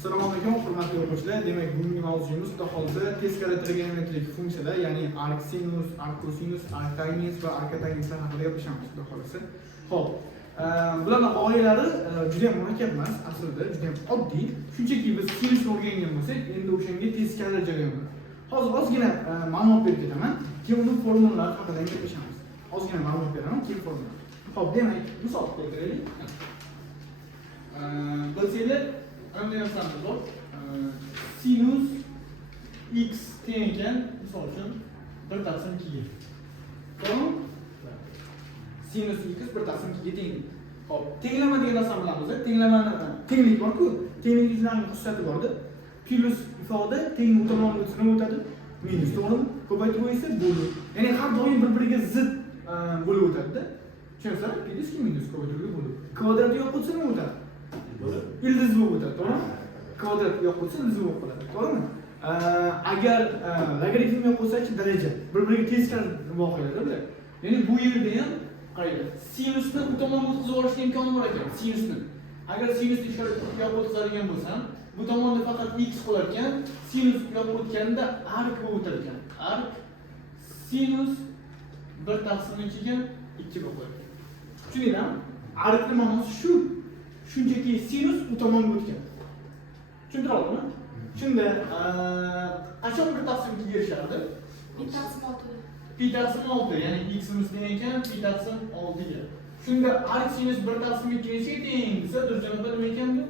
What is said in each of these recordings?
Assalomu alaykum, hurmatli o'quvchilar. Demak, bugungi mavzuimiz xudo xohlasa teskari trigonometrik funksiyalar, ya'ni arc sinus, arc cosinus, arc tangents va arc tangentslar haqida gaplashamiz xudo xohlasa. Xo'p, bularning g'oyalari juda ham murakkab emas, aslida juda ham oddiy. Shunchaki biz sinusni o'rgangan bo'lsak, endi o'shanga teskari jarayon bor. Hozir ozgina ma'lumot berib ketaman, keyin uni formulalari haqida gaplashamiz. Ozgina ma'lumot beraman, keyin formula. Xo'p, demak, misol keltiraylik. Bilsanglar, qanday narsamiz bor? Sinus x teng ekan, misol uchun 1/2 ga. To'g'rimi? Sinus x 1/2 ga teng. Xo'p, tenglama degan narsani bilamiz. Tenglamani tenglik bor-ku, tengliklarning xususiyati bor-da. Plus ifoda tenglik tomonga o'tsa nima o'tadi? Minus, to'g'rimi? Ko'paytirib qo'ysa bo'lib. Ya'ni har doim bir-biriga zid bo'lib o'tadi-da. Tushunasizlar? Plus minus ko'paytirib bo'lib. Kvadrat yo'q bo'lsa nima o'tadi? Ildiz bo'lib o'tadi, to'g'rimi? Kvadrat yo'q bo'lsa ildiz bo'lib qoladi, to'g'rimi? Agar logaritm yo'q bo'lsa-chi daraja bir-biriga teskari voqealar bular. Ya'ni bu yerda ham qaraydi. Sinusni bu tomonga o'tkazib olishga imkoni bor ekan, sinusni. Agar sinusni yo'q o'tkazadigan bo'lsam, bu tomonda faqat x qolar ekan, sinus yo'q o'tganda arc bo'lib o'tar ekan. Arc sinus 1/2 bo'lib qolar ekan. Tushundingizmi? Arcning ma'nosi shu. Shunchaki sinus u tomonga o'tgan. Tushuntira oldimmi? Shunda qachon 1/2 ga erishardi? 1/6. Ya'ni x-imiz teng ekan 1/6 ga. Shunda arc sinus 1/2 ga teng desa, durjanoba nima ekan bu?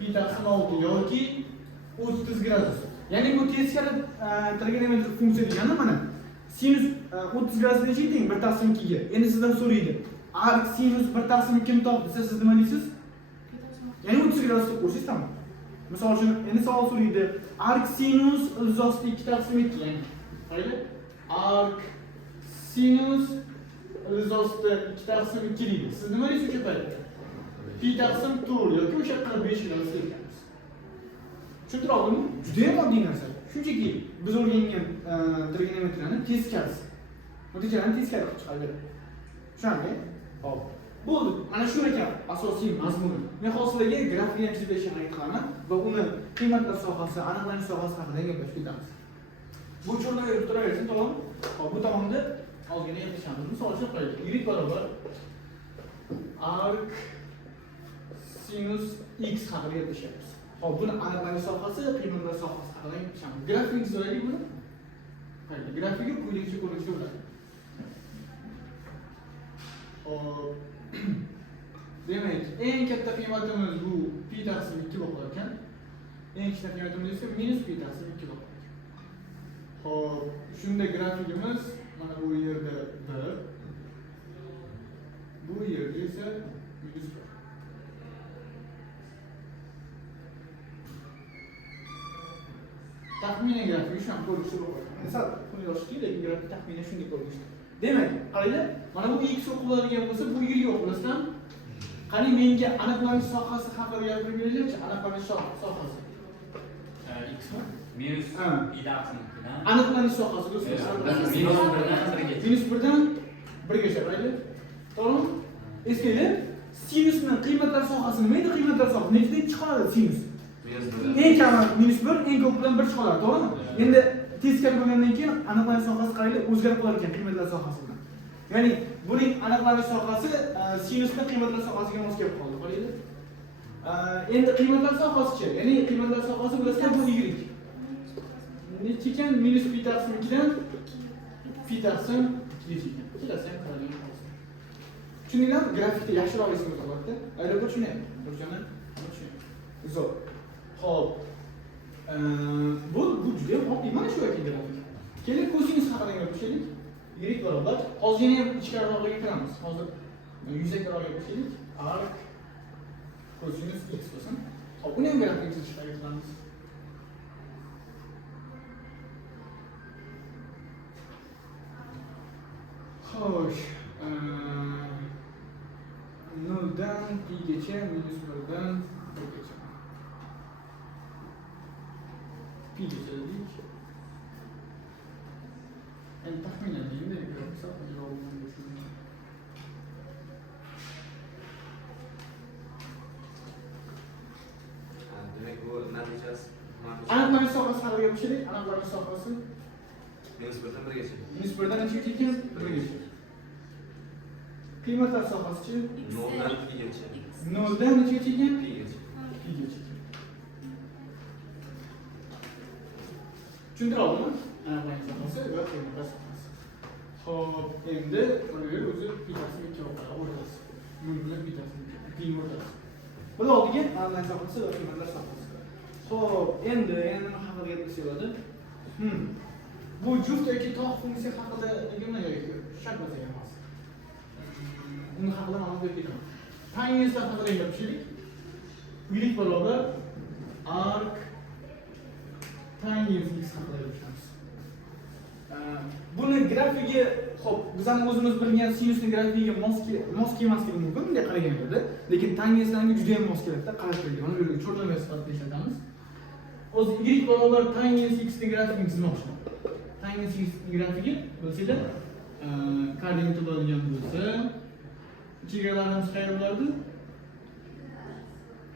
1/6 yoki 30 gradus. Ya'ni bu teskari trigonometrik funksiya degani mana. Sinus 30 gradus necha teng? 1/2 ga. Endi sizdan so'raydi. Arc sinus 1/2 kim top desa siz nima deysiz? Ya'ni 30 gradusga qo'ysangiz tamom. Misol uchun endi savol so'raydi. Arc sinus ilzosida 2/2, ya'ni qaranglar. Arc sinus ilzosida 2/2 deydi. Siz nima deysiz o'sha paytda? 1/4 yoki o'sha 45 gradusga ekanmiz. Tushuntira oldimmi? Juda ham oddiy narsa. Shunchaki biz o'rgangan trigonometriyani teskarisi. Natijalarni teskari qilib chiqaradi. Tushundingmi? Hop. Bo'ldi. Mana shu ekan asosiy mazmuni. Men hozirlarga grafikni chizishga harakat qilaman va uni qiymatlar sohasi, aniqlanish sohasi haqida gaplashib ketamiz. Bu cho'rda yurib turaversin, to'g'rimi? Hop, bu tomonda ozgina gaplashamiz. Misol uchun qaraylik. Y barobar arc sinus x haqida gaplashamiz. Hop, buni aniqlanish sohasi, qiymatlar sohasi haqida gaplashamiz. Grafikni chizaylik buni. Qaraylik, grafiki quyidagicha ko'rinishda bo'ladi. Hop. Demak, eng katta qiymatimiz bu pi/2 bo'lib ekan. Eng kichik qiymatimiz esa minus pi/2 bo'lib ekan. Xo'p, shunda grafikimiz mana bu yerda 1, bu yerda esa minus 1. Taxminan grafik shu ham ko'rinishda bo'ladi. Misol, buni yozishdik, lekin grafik taxminan shunday ko'rinishda. Demak, qaranglar, mana bu x o'qiladigan bo'lsa, bu y o'qilasdan qani menga aniqlanish sohasi haqida gapirib beringlarchi, aniqlanish sohasi. X mi? Minus pi/2dan. Aniqlanish sohasi do'stlar. Minus 1dan 1gacha qaranglar. To'g'rimi? Eskinglar, sinusning qiymatlar sohasi nima edi? Qiymatlar sohasi nechidan chiqadi sinus? Eng kami minus 1, eng ko'p bilan 1 chiqadi, to'g'rimi? Endi teskari bo'lgandan keyin aniqlanish sohasi qaranglar o'zgarib qolar ekan qiymatlar sohasi bilan. Ya'ni buning aniqlanish sohasi sinusning qiymatlar sohasiga mos kelib qoldi, qaranglar. Endi qiymatlar sohasi-chi? Ya'ni qiymatlar sohasi bilasizlar bu y. Necha ekan? Minus pi/2dan pi/2gacha ekan. Ikkilasi ham qarang. Tushundinglarmi? Grafikda yaxshiroq esimga qolyapti. Ayrib tushunyapti. Burchani zo'r. Xo'p. Bu juda ham oddiy. Mana shu ekan grafik. Keling kosinus haqida gaplashaylik. Y barobar. Hozir yana ham ichkariroqga kiramiz. Hozir yuzakroqga gaplashaylik. Arc cosinus x bo'lsin. Hop, uni ham grafik chizishga harakat qilamiz. Xo'sh. 0 dan pi gacha, minus 1 dan 1 gacha. Pi gacha dedik. Endi taxminan endi javobini tushundim. Demek bu natija sohasi haqida gapirishaylik. Aniqlanish sohasi minus 1dan 1gacha. minus 1dan nechaga ekan? 1gacha. Qiymatlar sohasi-chi? 0dan 2gacha. 0dan nechaga ekan? 2gacha. 2gacha. Tushuntira oldimmi? Aniqlanish sohasi va qiymatlar sohasi. Xo'p, endi buni o'zi bittasini 2 o'qib o'rtasi. 0 bilan bittasini qiyin o'rtasi. Bular oldiga aniqlanish sohasi va qiymatlar sohasi. Xo'p, endi nima haqida gapirsak bo'ladi? Bu juft yoki tog' funksiya haqida nima yoki shart bo'lsa emas. Uni haqida ma'lumot berib ketaman. Tangenslar haqida gapirishaylik. Yirik barobar arc tangens x haqida gapiramiz. Buni grafigi, xo'p, biz ham o'zimiz bilgan sinusni grafigiga mos kelmasligi mumkin, bunday qaraganda, lekin tangenslarga juda ham mos keladi, qarab ko'ring. Mana bu yerga cho'rtlamay sifatida ishlatamiz. O'zi y barobar tangens x ning grafigini chizmoqchi. Tangens x ning grafigi bo'lsa-da, koordinata bo'lgan bo'lsa, chegaralarimiz qayerda bo'lardi?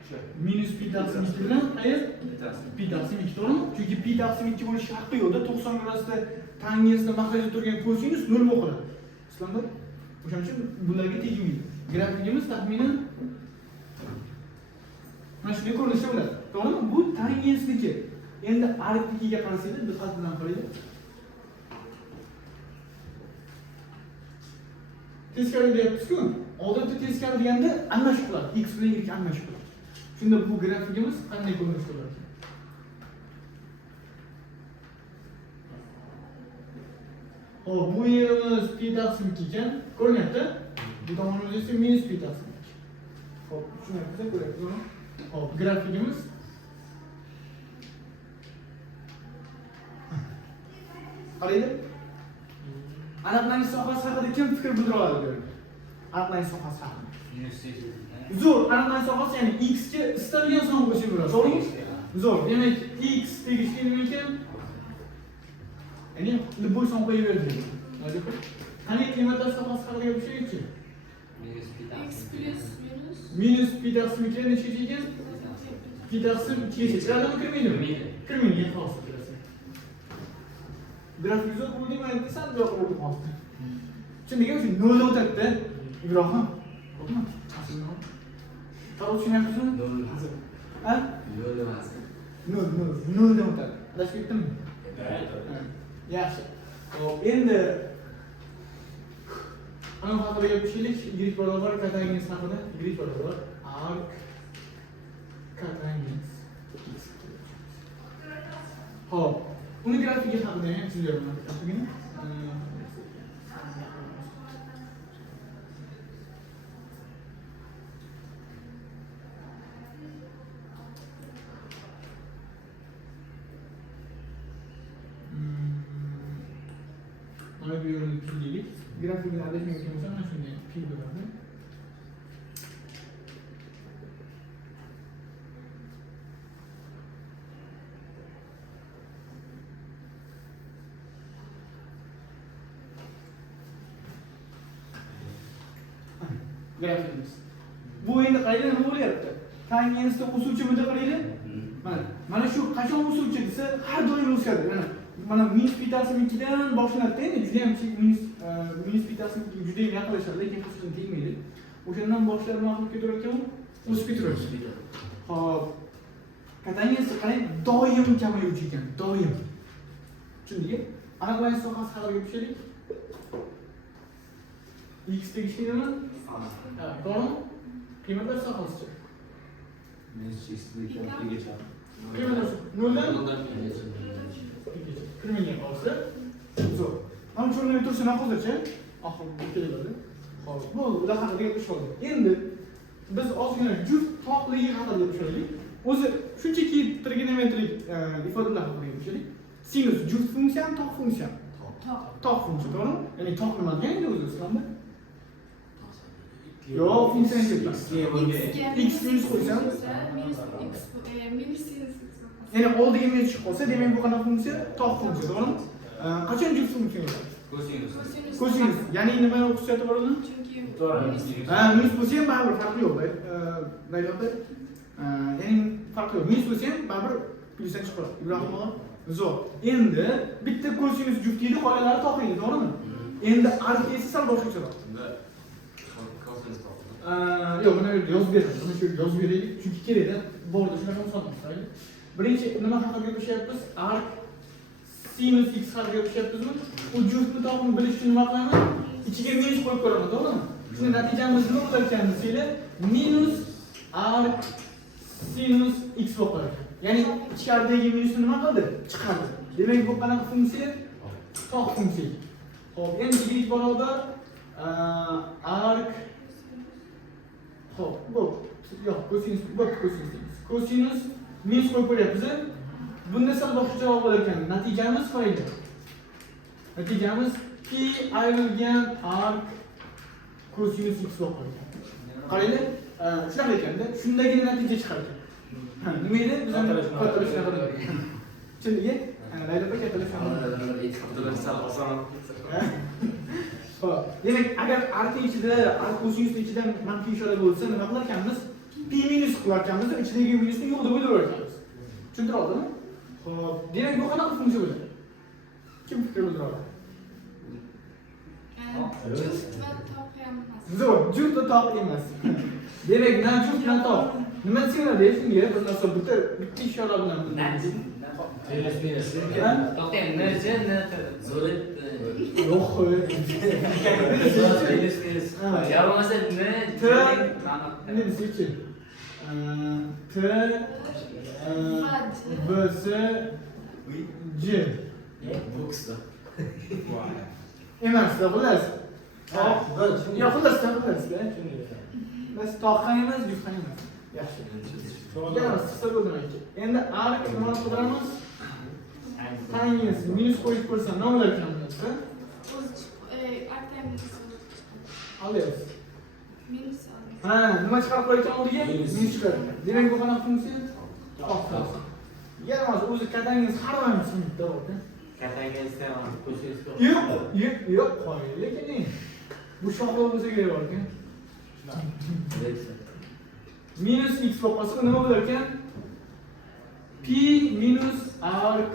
O'sha minus pi taqsim 2 bilan qayer? Pi taqsim 2, to'g'rimi? Chunki pi taqsim 2 bo'lish haqqi yo'qda, 90 gradusda tangensda maxrajda turgan kosinus 0 bo'ladi. Islomda o'shaning uchun bularga tegmaydi. Grafigimiz taxminan mana shunday ko'rinishda bo'ladi. To'g'rimi? Bu tangensniki. Endi arcnikiga qarasanglar, diqqat bilan qaranglar. Teskari deyapmiz-ku. Odatda teskari deganda almashib qoladi. X bilan y almashib qoladi. Shunda bu grafigimiz qanday ko'rinishda bo'ladi? Hop, bu yerimiz pi taqsim 2 ekan. Ko'rinyapti? Bu tomonimiz esa minus pi taqsim 2. Hop, tushunyapsiz, ko'ryapsizmi? Hop, grafigimiz qaranglar. Aniqlanish sohasi haqida kim fikr bildira oladi bu yerda? Aniqlanish sohasi haqida. Zo'r, aniqlanish sohasi ya'ni x ga istalgan son qo'shib beradi. To'g'rimi? Zo'r. Demak, x tegishli nima ekan? Ya'ni любой son qo'yaveradi. Hozir qani qiymatlar sohasi haqida gapirishaylikchi. Minus pi taqsim 2 necha ekan? Pi taqsim 2 ga chiqadimi, kirmaydimi? Kirmaydi, xolos. Grafik zo'r bo'ldimi desam, yo'q bo'ldi qoldi. Shunday shu 0 dan o'tadi-da. Ibrohim. Bo'ldimi? Qarab tushunyapsizmi? 0. Ha? 0 emas. 0 dan o'tadi. Adashib ketdimmi? Yaxshi. Xo'p, endi ana haqida gapirishaylik. Y barobar kotangens haqida. Y barobar arc kotangens. Xo'p, uni grafigi haqida ham chizyapman. Grafigini. Mana bu yerni pildeylik. Grafikni adashmayotgan bo'lsa, mana shunday pil bo'ladi. Grafikimiz. Bu endi qayerda nima bo'lyapti? Tangensda o'suvchi mudda qaraylik. Mana shu qachon o'suvchi desa, har doim o'sadi. Mana minus pi taqsim 2 dan boshlanadi. Endi juda ham minus pi taqsim 2 juda ham yaqinlashadi, lekin hech qachon tegmaydi. O'shandan boshlab nima qilib ketavergan? O'sib ketaveradi. Xo'p. Kotangensi qarang, doim kamayuvchi ekan, doim. Tushundingmi? Aniqlanish sohasi haqida gapirishaylik. X tegishli nima? Ha, to'g'rimi? Qiymatlar sohasi. Minus x bilan 1gacha. Qiymatlar 0 dan kirmagan qolsa, zo'r. Mana cho'rnay tursin hozircha. Oxirgi keladi. Xo'p, bu ular haqida gapirish oldi. Endi biz ozgina juft toqligi haqida gapirishaylik. O'zi shunchaki trigonometrik ifodalar haqida gapirishaylik. Sinus juft funksiya, toq funksiya. Toq funksiya, to'g'rimi? Ya'ni toq nima deganda o'zi islomda? Yo'q, funksiyani aytamiz. X minus qo'ysam, minus sinus. Ya'ni oldiga minus chiqib qolsa, demak bu qanaqa funksiya? Toq funksiya, to'g'rimi? Qachon juft funksiya bo'ladi? Kosinus. Ya'ni nima xususiyati bor uni? Chunki minus bo'lsa ham baribir farqi yo'q. Ya'ni farqi yo'q. Minus bo'lsa ham baribir plyusdan chiqadi. Ibrohim Zo'r. Endi bitta kosinus juftlikni qoidalari topildi, to'g'rimi? Endi ark esa sal boshqacharoq. Bunda kosinus topdim. Yo'q, buni yozib beramiz. Buni shu yozib beraylik, chunki kerakda borda shunaqa misolimiz bor. Birinchi nima haqida gaplashyapmiz? Ark sinus x haqida gaplashyapmizmi? U juftni topib bilish uchun nima qilamiz? Ichiga minus qo'yib ko'raman, to'g'rimi? Shuni natijamiz nima bo'lar ekan desanglar, minus ark sinus x bo'lib qoladi. Ya'ni ichkaridagi minusni nima qildi? Chiqardi. Demak, bu qanaqa funksiya? Tog' funksiya. Xo'p, endi yirik barobar ark xo'p, bu yo'q, kosinus minus qo'yib qo'yapmiz. Bunda sal boshqacharoq bo'lar ekan. Natijamiz foyda. Natijamiz p ayrilgan ark kosinus x bo'lib qoladi. Qaranglar, shunaqa ekanda, shundagina natija chiqadi. Nima edi? Biz ham kattalashni qildik. Tushundingmi? Layla aka kattalashni Sal oson ketsa. Xo'p, demak, agar ark ichida, ark kosinus ichida manfiy ishora bo'lsa, nima qilar ekanmiz? P minus qilar ekanmiz, ichidagi minusni yo'q deb o'ylar ekanmiz. Tushuntira oldingmi? Xo'p, demak, bu qanaqa funksiya bo'ladi? Kim fikr bildira oladi? Zo'r, juft va tog' emas. Demak, na juft na tog'. Nima deysizlar shunga? Bir narsa bitta ishora bilan. Minus minus. To'xtang, zo'r. Yo'q. Minus minus. Yolmasa ne desichi? T B S J. Boksda. Emas, xullas. Yo'q, xullas. Biz tog' emas, juft emas. Yaxshi. Yana qisqa bo'lmaydi. Endi ark nima qilamiz? Tangens minus qo'yib ko'rsam nima bo'lar ekan bunisi? Olyapsiz. Minus. Ha, nima chiqarib qo'ygan oldiga? Minus chiqaradi. Demak, bu qanaqa funksiya? Tog'. Yana o'zi katangiz har doim sinibda bo'ldi. Katangizda kosinus Yo'q, qo'y. Lekin bu shoxlar bo'lsa kerak ekan. Minus x bo'lib qolsa nima bo'lar ekan? P minus ark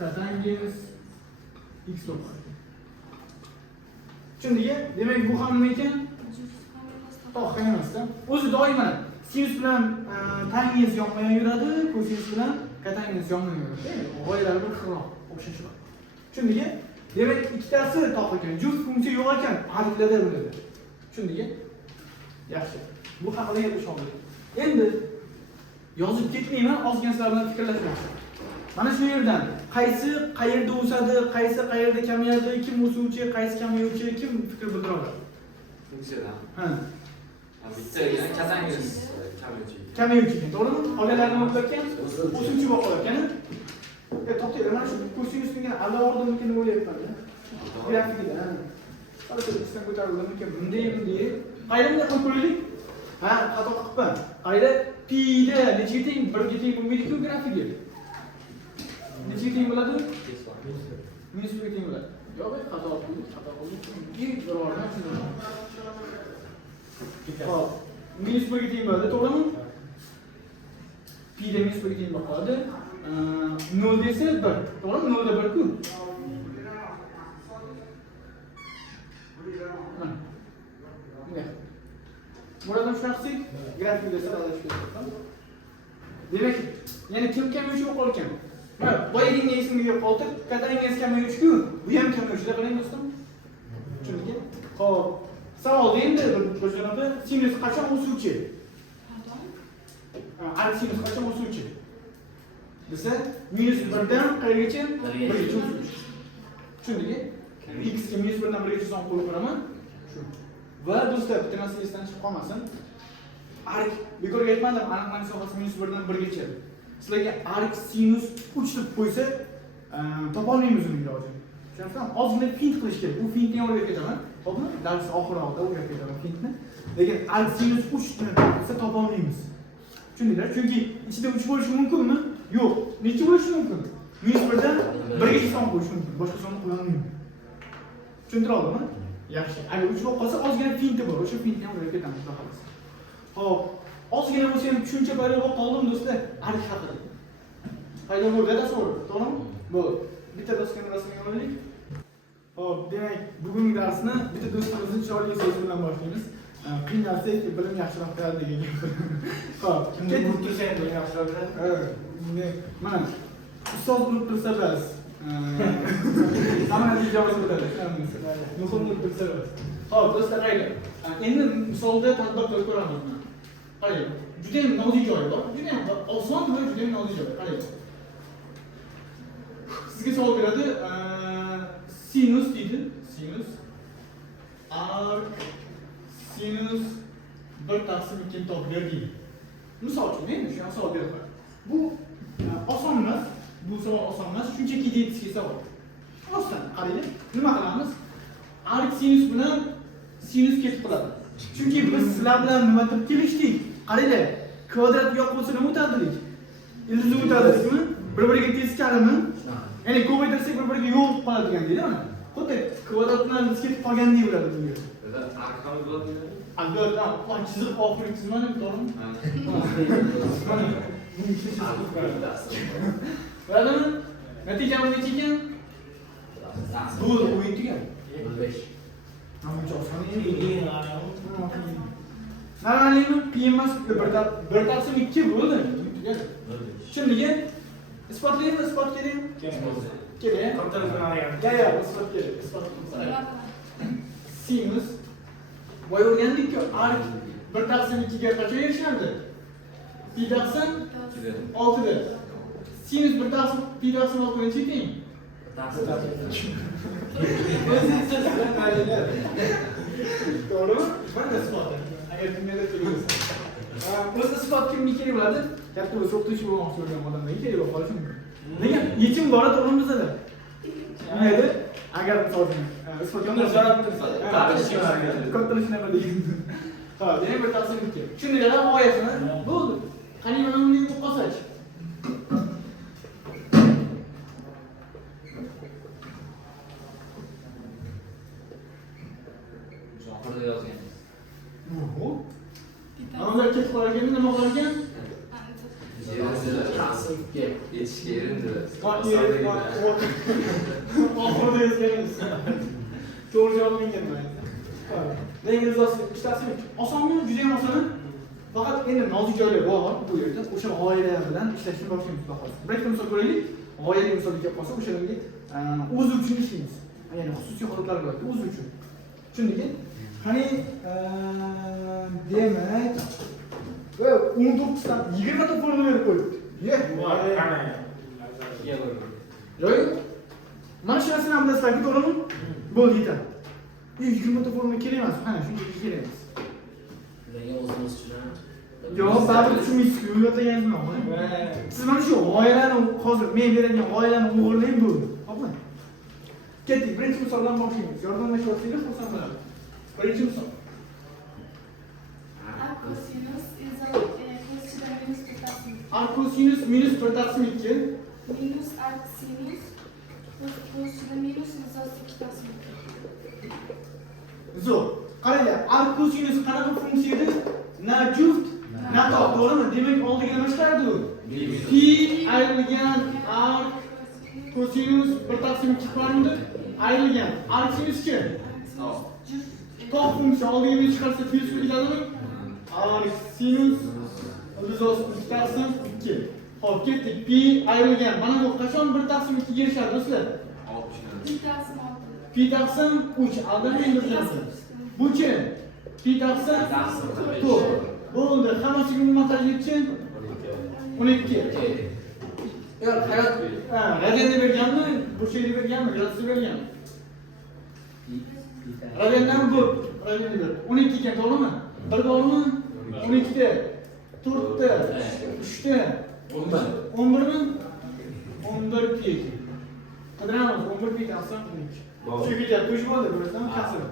katangens x bo'lib qoladi. Tushundingmi? Demak, bu ham nima ekan? Tog' emasda. O'zi doimiy sinus bilan tangens yonma yuradi, kosinus bilan katangens yonma yuradi. G'oyalar bir xilroq, o'xshashroq. Tushundingmi? Demak, ikkitasi tog' ekan. Juft funksiya yo'q ekan, arklarda bo'ladi. Tushundingmi? Yaxshi. Bu haqida gaplashyapmiz. Endi yozib ketmayman, ozgina sizlar bilan fikrlashmoqchiman. Mana shu yerdan qaysi qayerda o'sadi, qaysi qayerda kamayadi, kim o'suvchi, qaysi kamayuvchi, kim fikr bildira oladi? Funksiyadan. Ha. Bitta katangiz kamayuvchi. Kamayuvchi, to'g'rimi? Qolganlar nima bo'lar ekan? O'suvchi bo'lib qolar ekan. To'xtang, mana shu kosinusning alohidamikini deb o'ylayapman. Grafikida. Qara ko'rsam ko'tarilganmikan? Bunday. Qayerda qo'yib qo'yaylik? Ha, xato qilibman. Qayerda p da necha teng? 1 ga teng bo'lmaydi-ku grafigi. Necha teng bo'ladi? Minus 1 ga teng bo'ladi. Yo'q, xato qildik. Ikki birorta tushundim. Xo'p, minus 1 ga teng bo'ladi, to'g'rimi? P da minus 1 ga teng bo'lib qoladi. 0 desa 1, to'g'rimi? 0 da 1 ku. Buradan shunaqa qilsak, grafikda saralash kerak. Demak, yana kim kamayuvchi bo'lib qolgan? Mana boyaginga esimga qoldi, katangiz kamayuvchi-ku, bu ham kamayuvchi qiling do'stim. Tushundingmi? Xo'p, savol endi bir janobi sinus qachon o'suvchi? Ark sinus qachon o'suvchi? Desa, -1 dan qayergacha? 1 gacha o'suvchi. Tushundingmi? X ga -1 dan 1 gacha son qo'yib qo'yaman. Shu. Va do'stlar, bitta narsa esdan chiqib qolmasin. Ark bekorga aytmadim, ark masofasi -1 dan 1 gacha. Sizlarga ark sinus 3 deb qo'ysa, topa olmaymiz uni ilojini. Tushunasizmi? Ozgina fint qilish kerak. Bu fintni ham o'rgatib ketaman. Xo'pmi? Dars oxirida o'rgatib ketaman fintni. Lekin ark sinus 3 desa topa olmaymiz. Tushundinglar? Chunki ichida 3 bo'lishi mumkinmi? Yo'q. Necha bo'lishi mumkin? -1 dan 1 gacha son qo'yish mumkin. Boshqa sonni qo'ya olmaymiz. Tushuntira oldimmi? Yaxshi. Agar 3 bo'lib qolsa, ozgina finti bor. O'sha fintni ham o'rgatib ketamiz xolos. Xo'p, ozgina bo'lsa ham tushuncha paydo bo'lib qoldim do'stlar, ark haqida. Paydo bo'ldi tasavvur, to'g'rimi? Bo'ldi. Bitta do'st kamerasini olaylik. Hop, demak, bugungi darsni bitta do'stimizning chiroyli so'zi bilan boshlaymiz. Qiynalsak, bilim yaxshiroq qiladi degan gap. Hop, Kimni urib tursa ham bilim yaxshiroq biladi. Mana ustoz urib tursa bas. Hamma natijamiz bo'ladi. Muhim urib tursa bas. Hop, do'stlar, qayda? Endi misolda tadbiq qilib ko'ramiz. Qarang, juda ham nozik joyi bor. Juda ham oson va juda ham nozik joyi. Qarang. Sizga savol beradi. Sinus deydi. Sinus arc sinus 1/2 topib deydi. Misol uchun, endi shu savol beraman. Bu oson emas. Bu savol oson emas. Shunchaki deytishga savol. Oson, qaranglar. Nima qilamiz? Arc sinus bilan sinus kesib qoladi. Chunki biz sizlar bilan nima deb kelishdik? Qaranglar. Kvadrat yo'q bo'lsa nima o'tadilik? Ildiz o'tadikmi? Bir-biriga teskarimi? Ya'ni ko'paytirsak bir-biriga yo'q qoladigan deydi mana. Xuddi kvadrat bilan ildiz ketib qolgandek bo'ladi bunga. Arqam bo'ladi. Albatta, chiziq oxirgi chizmani to'g'rimi? Biladimi? Natijamiz necha ekan? Bu o'yin tugan. 15. Namuncha oson endi. Normalmi? Qiyin emas, 1/2 bo'ldi. Tugadi. Shundiga isbotlaymi, isbot kerakmi? Kerak. Kompyuter bilan olgan. Ya, isbot kerak. Isbot qilsak. Sinus voy o'rgandikku, arc 1/2 ga qancha erishadi? Pi taqsim 6 da. Sinus 1/2 pi taqsim 6 necha teng? To'g'rimi? Mana isbot. Agar kimgadir kelsa. O'zi isbot kimga kerak bo'ladi? Katta o'zi o'qituvchi bo'lmoqchi bo'lgan odamlarga kerak bo'lib qolishi mumkin. Lekin yechim bor to'g'rimi bizda? Nima edi? Agar misol uchun isbot Kimdir so'rab tursa, Kattalisini nima deydi? Ha, demak 1/2. Tushundinglar g'oyasini? Bo'ldi. Qani mana bunday bo'lib qolsa-chi? Oxirida yozganmiz. Ammo ketib qolgan nima qilgan? Yetishga erindilar. Oxirida yozganmiz. To'g'ri javob menga. Lekin ikkitasi osonmi? Juda ham oson. Faqat endi nozik joylar bor bu yerda. O'sha g'oyalar bilan ishlashni boshlaymiz faqat. Bir ikkita misol ko'raylik. G'oyali misol kelib qolsa, o'shalarga o'zi uchun ishlaymiz. Ya'ni xususiy holatlar bo'ladi, o'zi uchun. Tushundingmi? Qani demak 19 dan 20 ta formula berib qo'yibdi. Yo'q. Mana shu narsani ham bilasizlarki, to'g'rimi? Bo'ldi yetadi. 20 ta formula kerak emas, qani shunchaki kerak emas. Lekin o'zimiz tushunamiz. Yo'q, baribir tushunmaysiz-ku, yodlaganingizmi? Siz mana shu g'oyalarni hozir men beradigan g'oyalarni o'g'irlang bo'ldi. Xo'pmi? Ketdik, birinchi misoldan boshlaymiz. Yordamlashib o'tsanglar xursand bo'laman. Birinchi misol. Arc sinus minus 1/2. Minus arc sinus qo'shida minus nizosi 2/2. Zo'r. Qaranglar, arc sinus qanaqa funksiya edi? Na juft, na to'q, to'g'rimi? Demak, oldiga nima chiqardi u? Pi ayrilgan arc cosinus 1/2 qilindi. Ayrilgan arc sinuschi to'q funksiya oldiga nima chiqarsa plus ketadimi? Arc sinus nizosi 2/2. Xo'p, ketdik. Pi ayrilgan. Mana bu qachon 1/2 ga erishadi do'stlar? 1/6. Pi taqsim 3 aldamang durjasi. Buchi pi taqsim 4. Bo'ldi. Hammasiga nima qilishchi? 12. Yo'q, hayot radianni berganmi? Burchakni berganmi? Gradusni berganmi? Radiandan bu radianni ber. 12 ekan, to'g'rimi? 1 bormi? 12 da. 4 da. 3 da. 11 mi? 11 pi. Qidiramiz 11 pi taqsim 12. Shu ketyapti, shu bo'ldi, ko'rasizmi? Kasr.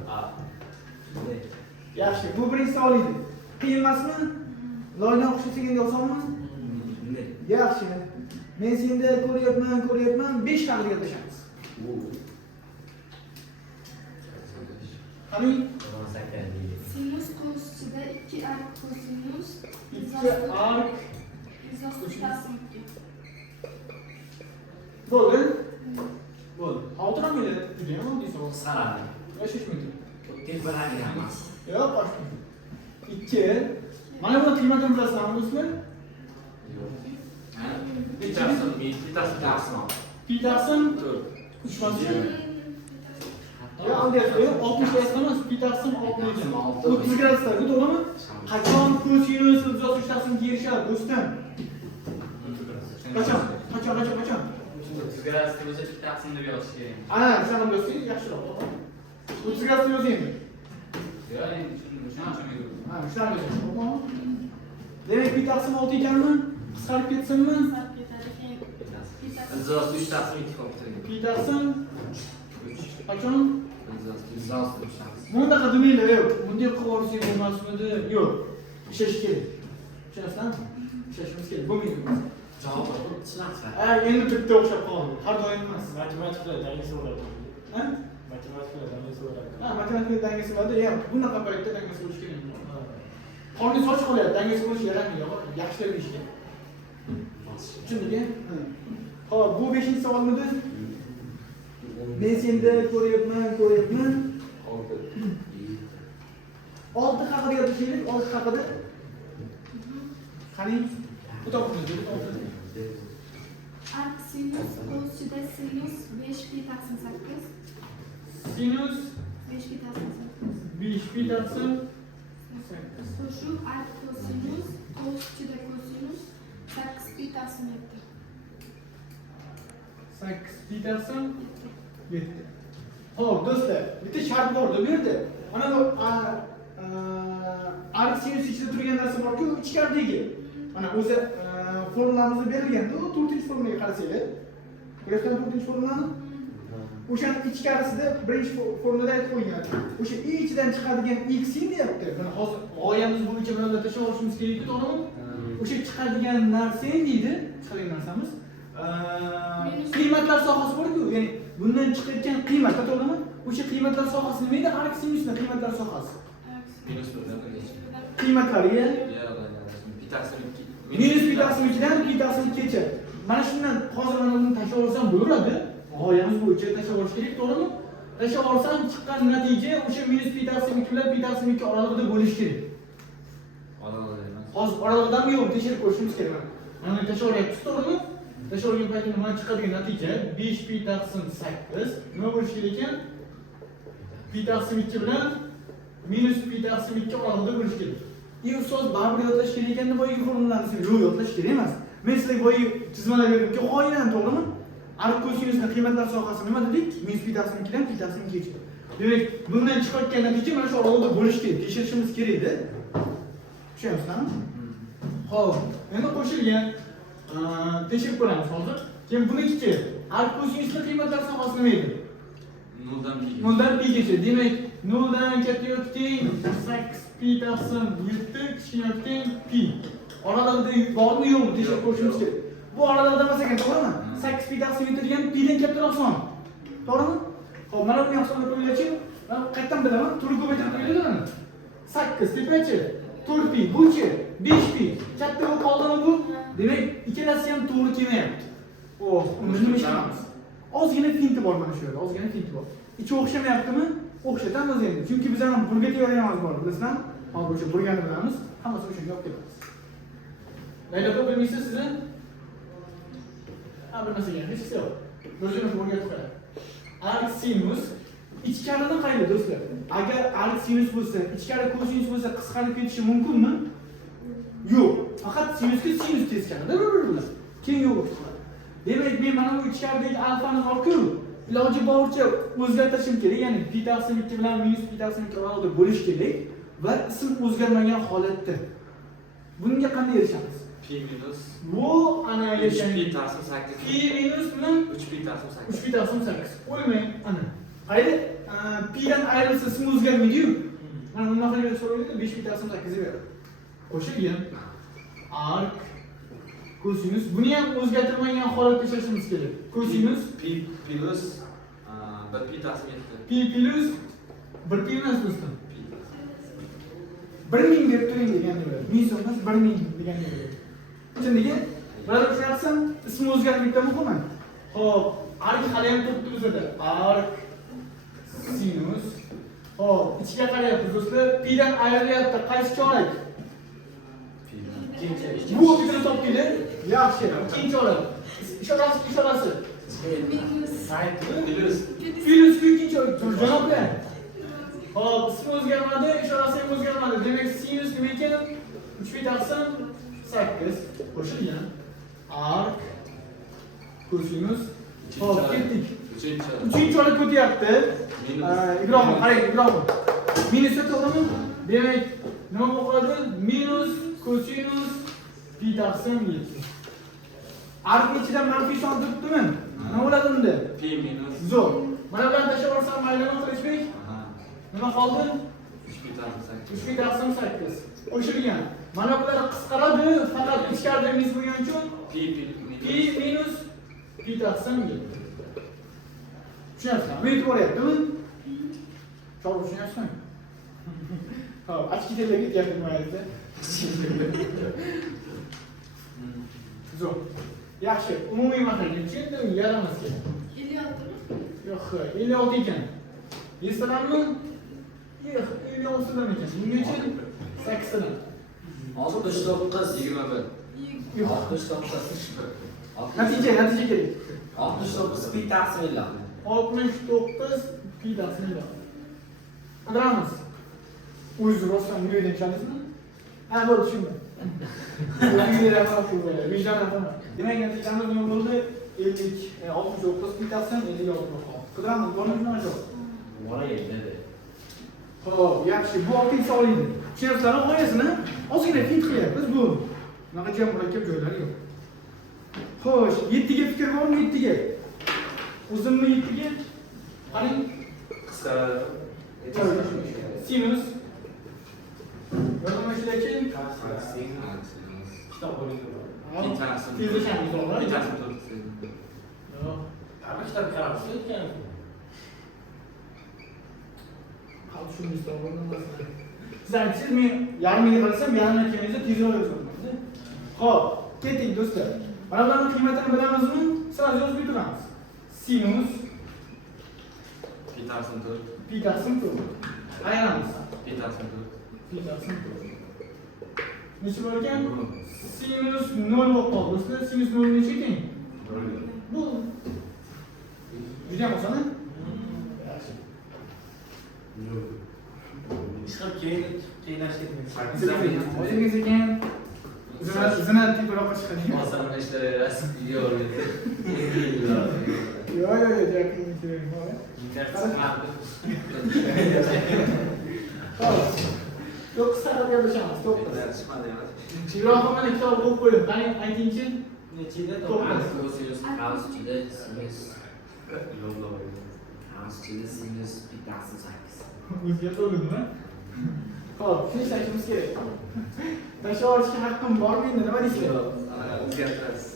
Yaxshi, bu birinchi savol edi. Qiyin emasmi? Loydan o'xshagan osonmi? Yaxshi. Men senda ko'ryapman, 5 xalga gaplashamiz. Qani? Sinus qo'shida 2 arc cosinus 2 arc nizosi 2/2. Bo'ldi. Bo'ldi. O'tiramaydi. Juda ham oddiy savol. Saradi. Yashash mumkin. Tez bo'ladigan emas. Yo'q, boshqa. 2. Mana buni qiymatini bilasizmi, do'stlar? Bir taqsim, bir taqsim. Pi taqsim 3 masjid. Ya aldiyapti, 60 taqsim emas, pi taqsim 6 ekan. 30 gradusdagi, to'g'rimi? Qachon kosinus 3 taqsimga erishadi, do'stim? Qachon? 30 gradusda bo'lsa 2 taqsim deb yozish kerak. Ana, shunaqa bo'lsangiz yaxshiroq. 30 gradusda yozing. Yo'q, endi tushunmadim. Ha, shunaqa yozing. Demak, pi taqsim 6 ekanmi? Qisqarib ketsinmi? Sarf ketadi. Keyin pi taqsim. Zo'r 3 taqsim 2 qolib turgan. Pi taqsim 3. qachon? Zo'r 3 taqsim. Bundaqa demanglar, yo'q. Bunday qilib olsak bo'lmasmidi? Yo'q. Ishlash kerak. Tushunasizmi? Ishlashimiz kerak. Bo'lmaydi. Javob tushunasiz. Endi bitta o'xshab qoldi. Har doim emas. Matematikada dangasa bo'ladi. Ha? Matematikada dangasa bo'ladi. Ha, matematika dangasi bo'ladi. Bunaqa paytda dangasi bo'lish kerak. Qorni soch qolyapti, dangasi bo'lish yaramaydi. Yaxshilab ish kerak. Tushundingmi? Xo'p, bu 5-savolmidi? Men senda ko'ryapman. 6 haqida gapirishaylik, 6 haqida. Qani? Bu topimiz, bu topimiz. Ark sinus qo'shida sinus 5 pi taqsim 8. Sinus 5 pi taqsim 8. 5 pi taqsim Qo'shuv ark kosinus qo'shida kosinus 8 pi taqsim 7. 8 pi taqsim 7. Xo'p, do'stlar, bitta shart bor bu yerda. Mana bu ark sinus ichida turgan narsa bor-ku, ichkaridagi. Mana o'zi formulamizda berilganda, 4-formulaga qarasanglar. Ko'ryapsizmi 4-formulani? O'shaning ichkarisida birinchi formulada aytib qo'ygan. O'sha ichidan chiqadigan x deyapti. Mana hozir g'oyamiz bo'yicha bilan tashlab olishimiz kerak-ku, to'g'rimi? O'sha chiqadigan narsa deydi, chiqadigan narsamiz. Qiymatlar sohasi bor-ku, ya'ni bundan chiqayotgan qiymat, to'g'rimi? O'sha qiymatlar sohasi nima edi? Ark sinusning qiymatlar sohasi. Minus 1dan Qiymatlariga pi taqsim 2. minus pi taqsim 2dan pi taqsim 2gacha. Mana shundan hozir mana buni tashlab olsam bo'laveradi. G'oyamiz bo'yicha tashlab olish kerak, to'g'rimi? Tashlab olsam chiqqan natija o'sha minus pi taqsim 2 bilan pi taqsim 2 oralig'ida bo'lishi kerak. Oralig'ida emas. Hozir oralig'idanmi yo'qmi tekshirib ko'rishimiz kerak. Mana tashlab olyapmiz, to'g'rimi? Tashlab olgan paytda mana chiqadigan natija 5 pi taqsim 8 nima bo'lishi kerak ekan? Pi taqsim 2 bilan minus pi taqsim 2 oralig'ida bo'lishi kerak. Ustoz baribir yodlash kerak ekan deb boyagi formulani siz yo'q yodlash kerak emas. Men sizlarga boyagi tizmalar berdim-ku, g'oyadan, to'g'rimi? Ark kosinusning qiymatlar sohasi nima dedik? Minus pi taqsim 2 dan pi taqsim 2 gacha. Demak, bundan chiqayotgan natija mana shu oralig'ida bo'lishi kerak. Tekshirishimiz kerak-da. Tushunyapsizlarmi? Xo'p, endi qo'shilgan tekshirib ko'ramiz hozir. Keyin bunikichi ark kosinusning qiymatlar sohasi nima edi? 0dan pi. 0dan pi gacha. Demak, 0dan katta yoki teng 8 pi taqsim 7 kichkina yoki teng pi. Oralig'ida bormi yo'qmi tekshirib ko'rishimiz kerak. Bu oralig'ida emas ekan, to'g'rimi? 8 pi taqsim 7 degan pidan kattaroq son. To'g'rimi? Xo'p, mana buni hisobga qo'yinglarchi. Men qayerdan bilaman? Turni ko'paytirib qo'yinglar. 8 tepachi, 4 pi, buchi, 5 pi. Katta bo'lib qoldimi bu? Demak, ikkalasi ham to'g'ri kelmayapti. Xo'p, uni nima ish qilamiz? Ozgina finti bor mana shu yerda, ozgina finti bor. Ichi o'xshamayaptimi? O'xshatamiz endi. Chunki biz ham burga teoriyamiz bor, bilasizmi? Hozir o'sha burgani bilamiz. Hammasi o'shanga olib ketamiz. Mayda bilmaysiz sizni? Ha, bilmasangiz hech narsa yo'q. O'zini o'rgatib qo'yadi. Ark sinus ichkarida qayda do'stlar? Agar ark sinus bo'lsa, ichkari kosinus bo'lsa qisqarib ketishi mumkinmi? Yo'q. Faqat sinusga sinus teskanida bir-biriga. Keyin yo'q. Demak, men mana bu ichkaridagi alfani bor-ku, iloji boricha o'zgartirishim kerak. Ya'ni pi taqsim 2 bilan minus pi taqsim 2 orasida bo'lish kerak va ism o'zgarmagan holatda. Bunga qanday erishamiz? Pi minus Bu ana 3 yashang pi taqsim 8. pi minus bilan 3 pi taqsim 8. 3 pi taqsim 8. O'lmang, ana. Qayda pi dan ayrilsa ism o'zgarmaydi-yu. Mana bundan qilib so'raydi, 5 pi taqsim 8 beradi. Qo'shilgan ark kosinus buni ham o'zgartirmagan holatda ishlashimiz kerak. Kosinus pi plus 1 pi taqsim 7. pi plus 1 pi emas do'stim. 1000 deb turing degani bo'ladi. 1000 so'm emas, 1000 degani bo'ladi. Tushundingmi? Biror ishlasam ismi o'zgarmaydimi, muhimi. Xo'p, ark hali ham turibdi bizda. Ark sinus. Xo'p, ichiga qarayapmiz do'stlar. Pi dan ayrilyapti. Qaysi chorak? Bu bizni topdinglar. Yaxshi. Ikkinchi chorak. Ishorasi. Minus. Minus ikkinchi chorak. Janob. Hop, ismi o'zgarmadi, ishorasi ham o'zgarmadi. Demak, sinus nima ekan? 3 pi taqsim 8 qo'shilgan. Ark kosinus. Hop, ketdik. Uchinchi chorak o'tyapti. Ibrohim, qarang, Ibrohim. Minusga to'g'rimi? Demak, nima bo'ladi? Minus kosinus pi taqsim 7. Arkning ichidan manfiy son turibdimi? Nima bo'ladi unda? Pi minus. Zo'r. Mana bularni tashlab yuborsam maylama qilishbek. Nima qoldi? 3 pi taqsim 8. 3 pi taqsim 8. Qo'shilgan. Mana bular qisqaradi, faqat ichkarida minus bo'lgani uchun Pi minus pi taqsim 7. Tushunyapsizmi? Bu yetib boryaptimi? Chorib tushunyapsizmi? Hop, ochki tezlik ketyapti nimayapti. Zo'r. Yaxshi, umumiy masalani tushundimmi? Yaramas kerak. 56. Yo'q, 56 ekan. Esdamanmi? Yo'q, 56 dan ekan. Bungacha 8 dan. 69 21. Yo'q. 69. Natija kerak. 69 pi taqsim 50. 69 pi taqsim 50. Qidiramiz. O'zi rostdan million tushadingizmi? Ha, bo'ldi, tushundim. Million ham shu bo'ladi. Vijdon ham. Demak, natijamiz nima bo'ldi? 69 pi taqsim 56 qoldi. Qidiramiz, bo'lmaydi nima yo'q. Bola yetadi. Xo'p, yaxshi. Bu oltinchi savol edi. Tushunyapsizlarmi g'oyasini? Ozgina fit qilyapmiz bu. Bunaqa jam murakkab joylari yo'q. Xo'sh, 7 ga fikr bormi 7 ga? Uzunmi 7 ga? Qarang. Qisqaradi. Sinus. Yordam ishlakin. Kitob bo'ling. Pi taqsim. Tezlashamiz to'g'ri? Pi taqsim 4. Yo'q. Qanaqa kitob qarabsiz ekan? Hali shunday to'g'ri. Siz aytsangiz men yarmiga qarasam, yarmiga kelmasa tezroq yozaman. Xo'p, ketdik do'stlar. Mana bularning qiymatini bilamizmi? Sirasi yozib turamiz. Sinus Pi taqsim 4. pi taqsim 4. Ayiramiz. Pi taqsim 4. Pi taqsim 4. Necha bor ekan? Sinus 0 bo'lib qoldi. Do'stlar, sinus 0 necha ekan? Bu juda ham oson. Yaxshi. Chiqib keyin qiynashlik. O'zingiz ekan zina tepaloqqa chiqadi. Oson ishlaverasiz, yo'q. Yo'q, yaqin kerak. Xo'p. 9 soat gaplashamiz. 9. Chiqmadi yana. Ibrohim mana kitob o'qib qo'ydim. Qani aytingchi? Nechida Sinus sinus pi taqsim 8. O'ziga to'ldimi? Xo'p, shuni ishlashimiz kerak. Tashlab olishga haqqim bormi endi? Nima deysiz? O'zgartirasiz.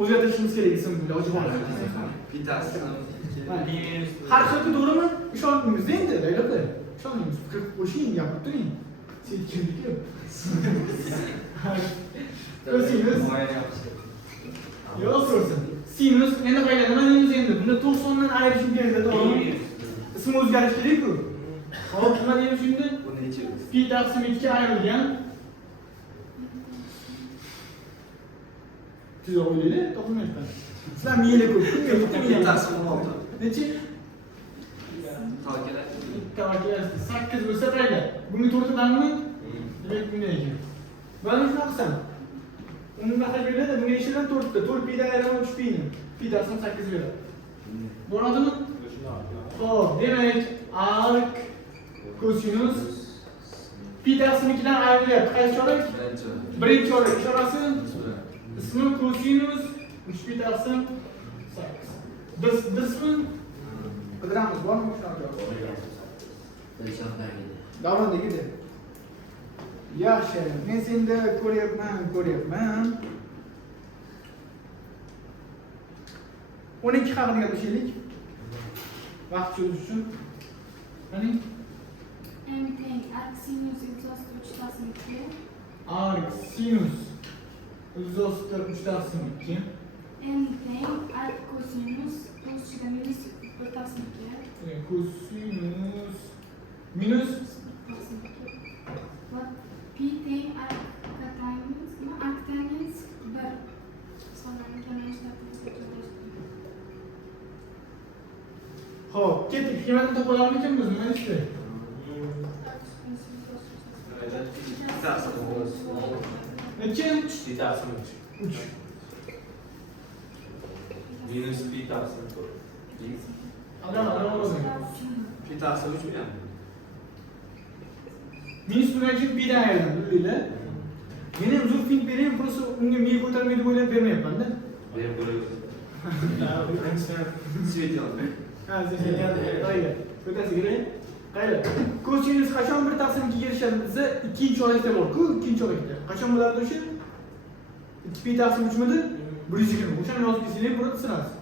O'zgartirishimiz kerak ism iloji bor. Pi taqsim. Har xilki to'g'rimi? Ishonmaymiz endi, layloqlar. Ishonmaymiz. Fikr qo'shing, gapirib turing. Siz kimniki? Sinus. Yo'q, so'rsin. Sinus endi qayda nima deymiz endi? Buni 90 dan ayirishim kerak, to'g'rimi? Ism o'zgarishi kerak-ku. Xo'p, nima deymiz endi? Bu necha? Pi taqsim 2 ga ayrilgan. Siz o'ylaylik, topilmayapman. Sizlar miyada ko'p. Pi taqsim 16. Nechi? To'g'ri. 8 bo'lsa qayda? Bunga 4 danmi? Demak, bunday ekan. Mana shuni qilsam. Unaqa bo'ladi, bunga ishidan 4 ta. 4 pi dan ayiraman 3 pi ni. Pi taqsim 8 beradi. Bo'ladimi? Xo'p, demak, ark kosinus pi taqsim 2 dan ayrilyapti. Qaysi chorak? Birinchi chorak. Ishorasi ismi kosinus 3 pi taqsim 8. Birsmi? Qidiramiz, bormi shunaqa? Davondagida. Yaxshi, men senda ko'ryapman. 12 haqida gaplashaylik. Vaqt cho'zish uchun. Qani? M teng arc sinus exhaust 3 taqsim 2. Arc sinus exhaust 3 taqsim 2. n teng arc cosinus o'z ichida minus 1 taqsim 2 Kosinus minus taqsim 2 va pi teng arc cotangens arc tangens 1 sonlarni kamayishlarni Xo'p, ketdik. Kemalni topa olmaykanmiz, nima ishda? Necha? Pi taqsim 3. 3. Minus pi taqsim 4. Adam. Pi taqsim 3 mi? Minus nima uchun pi-dan ayirdim, o'yla. Meni uzr fin berayim, просто unga miya ko'tarmaydi deb o'ylab bermayapman-da. Ben böyle svet yolda. Ha, qayda? Ko'tasi kerak. Qayda? Kosinus qachon 1 taqsim 2 ga erishadi desa, ikkinchi chorakda bor-ku, ikkinchi chorakda. Qachon bo'ladi o'sha? 2 pi taqsim 3 midi? 120. O'shani yozib kelsangiz bo'ladi sinasiz.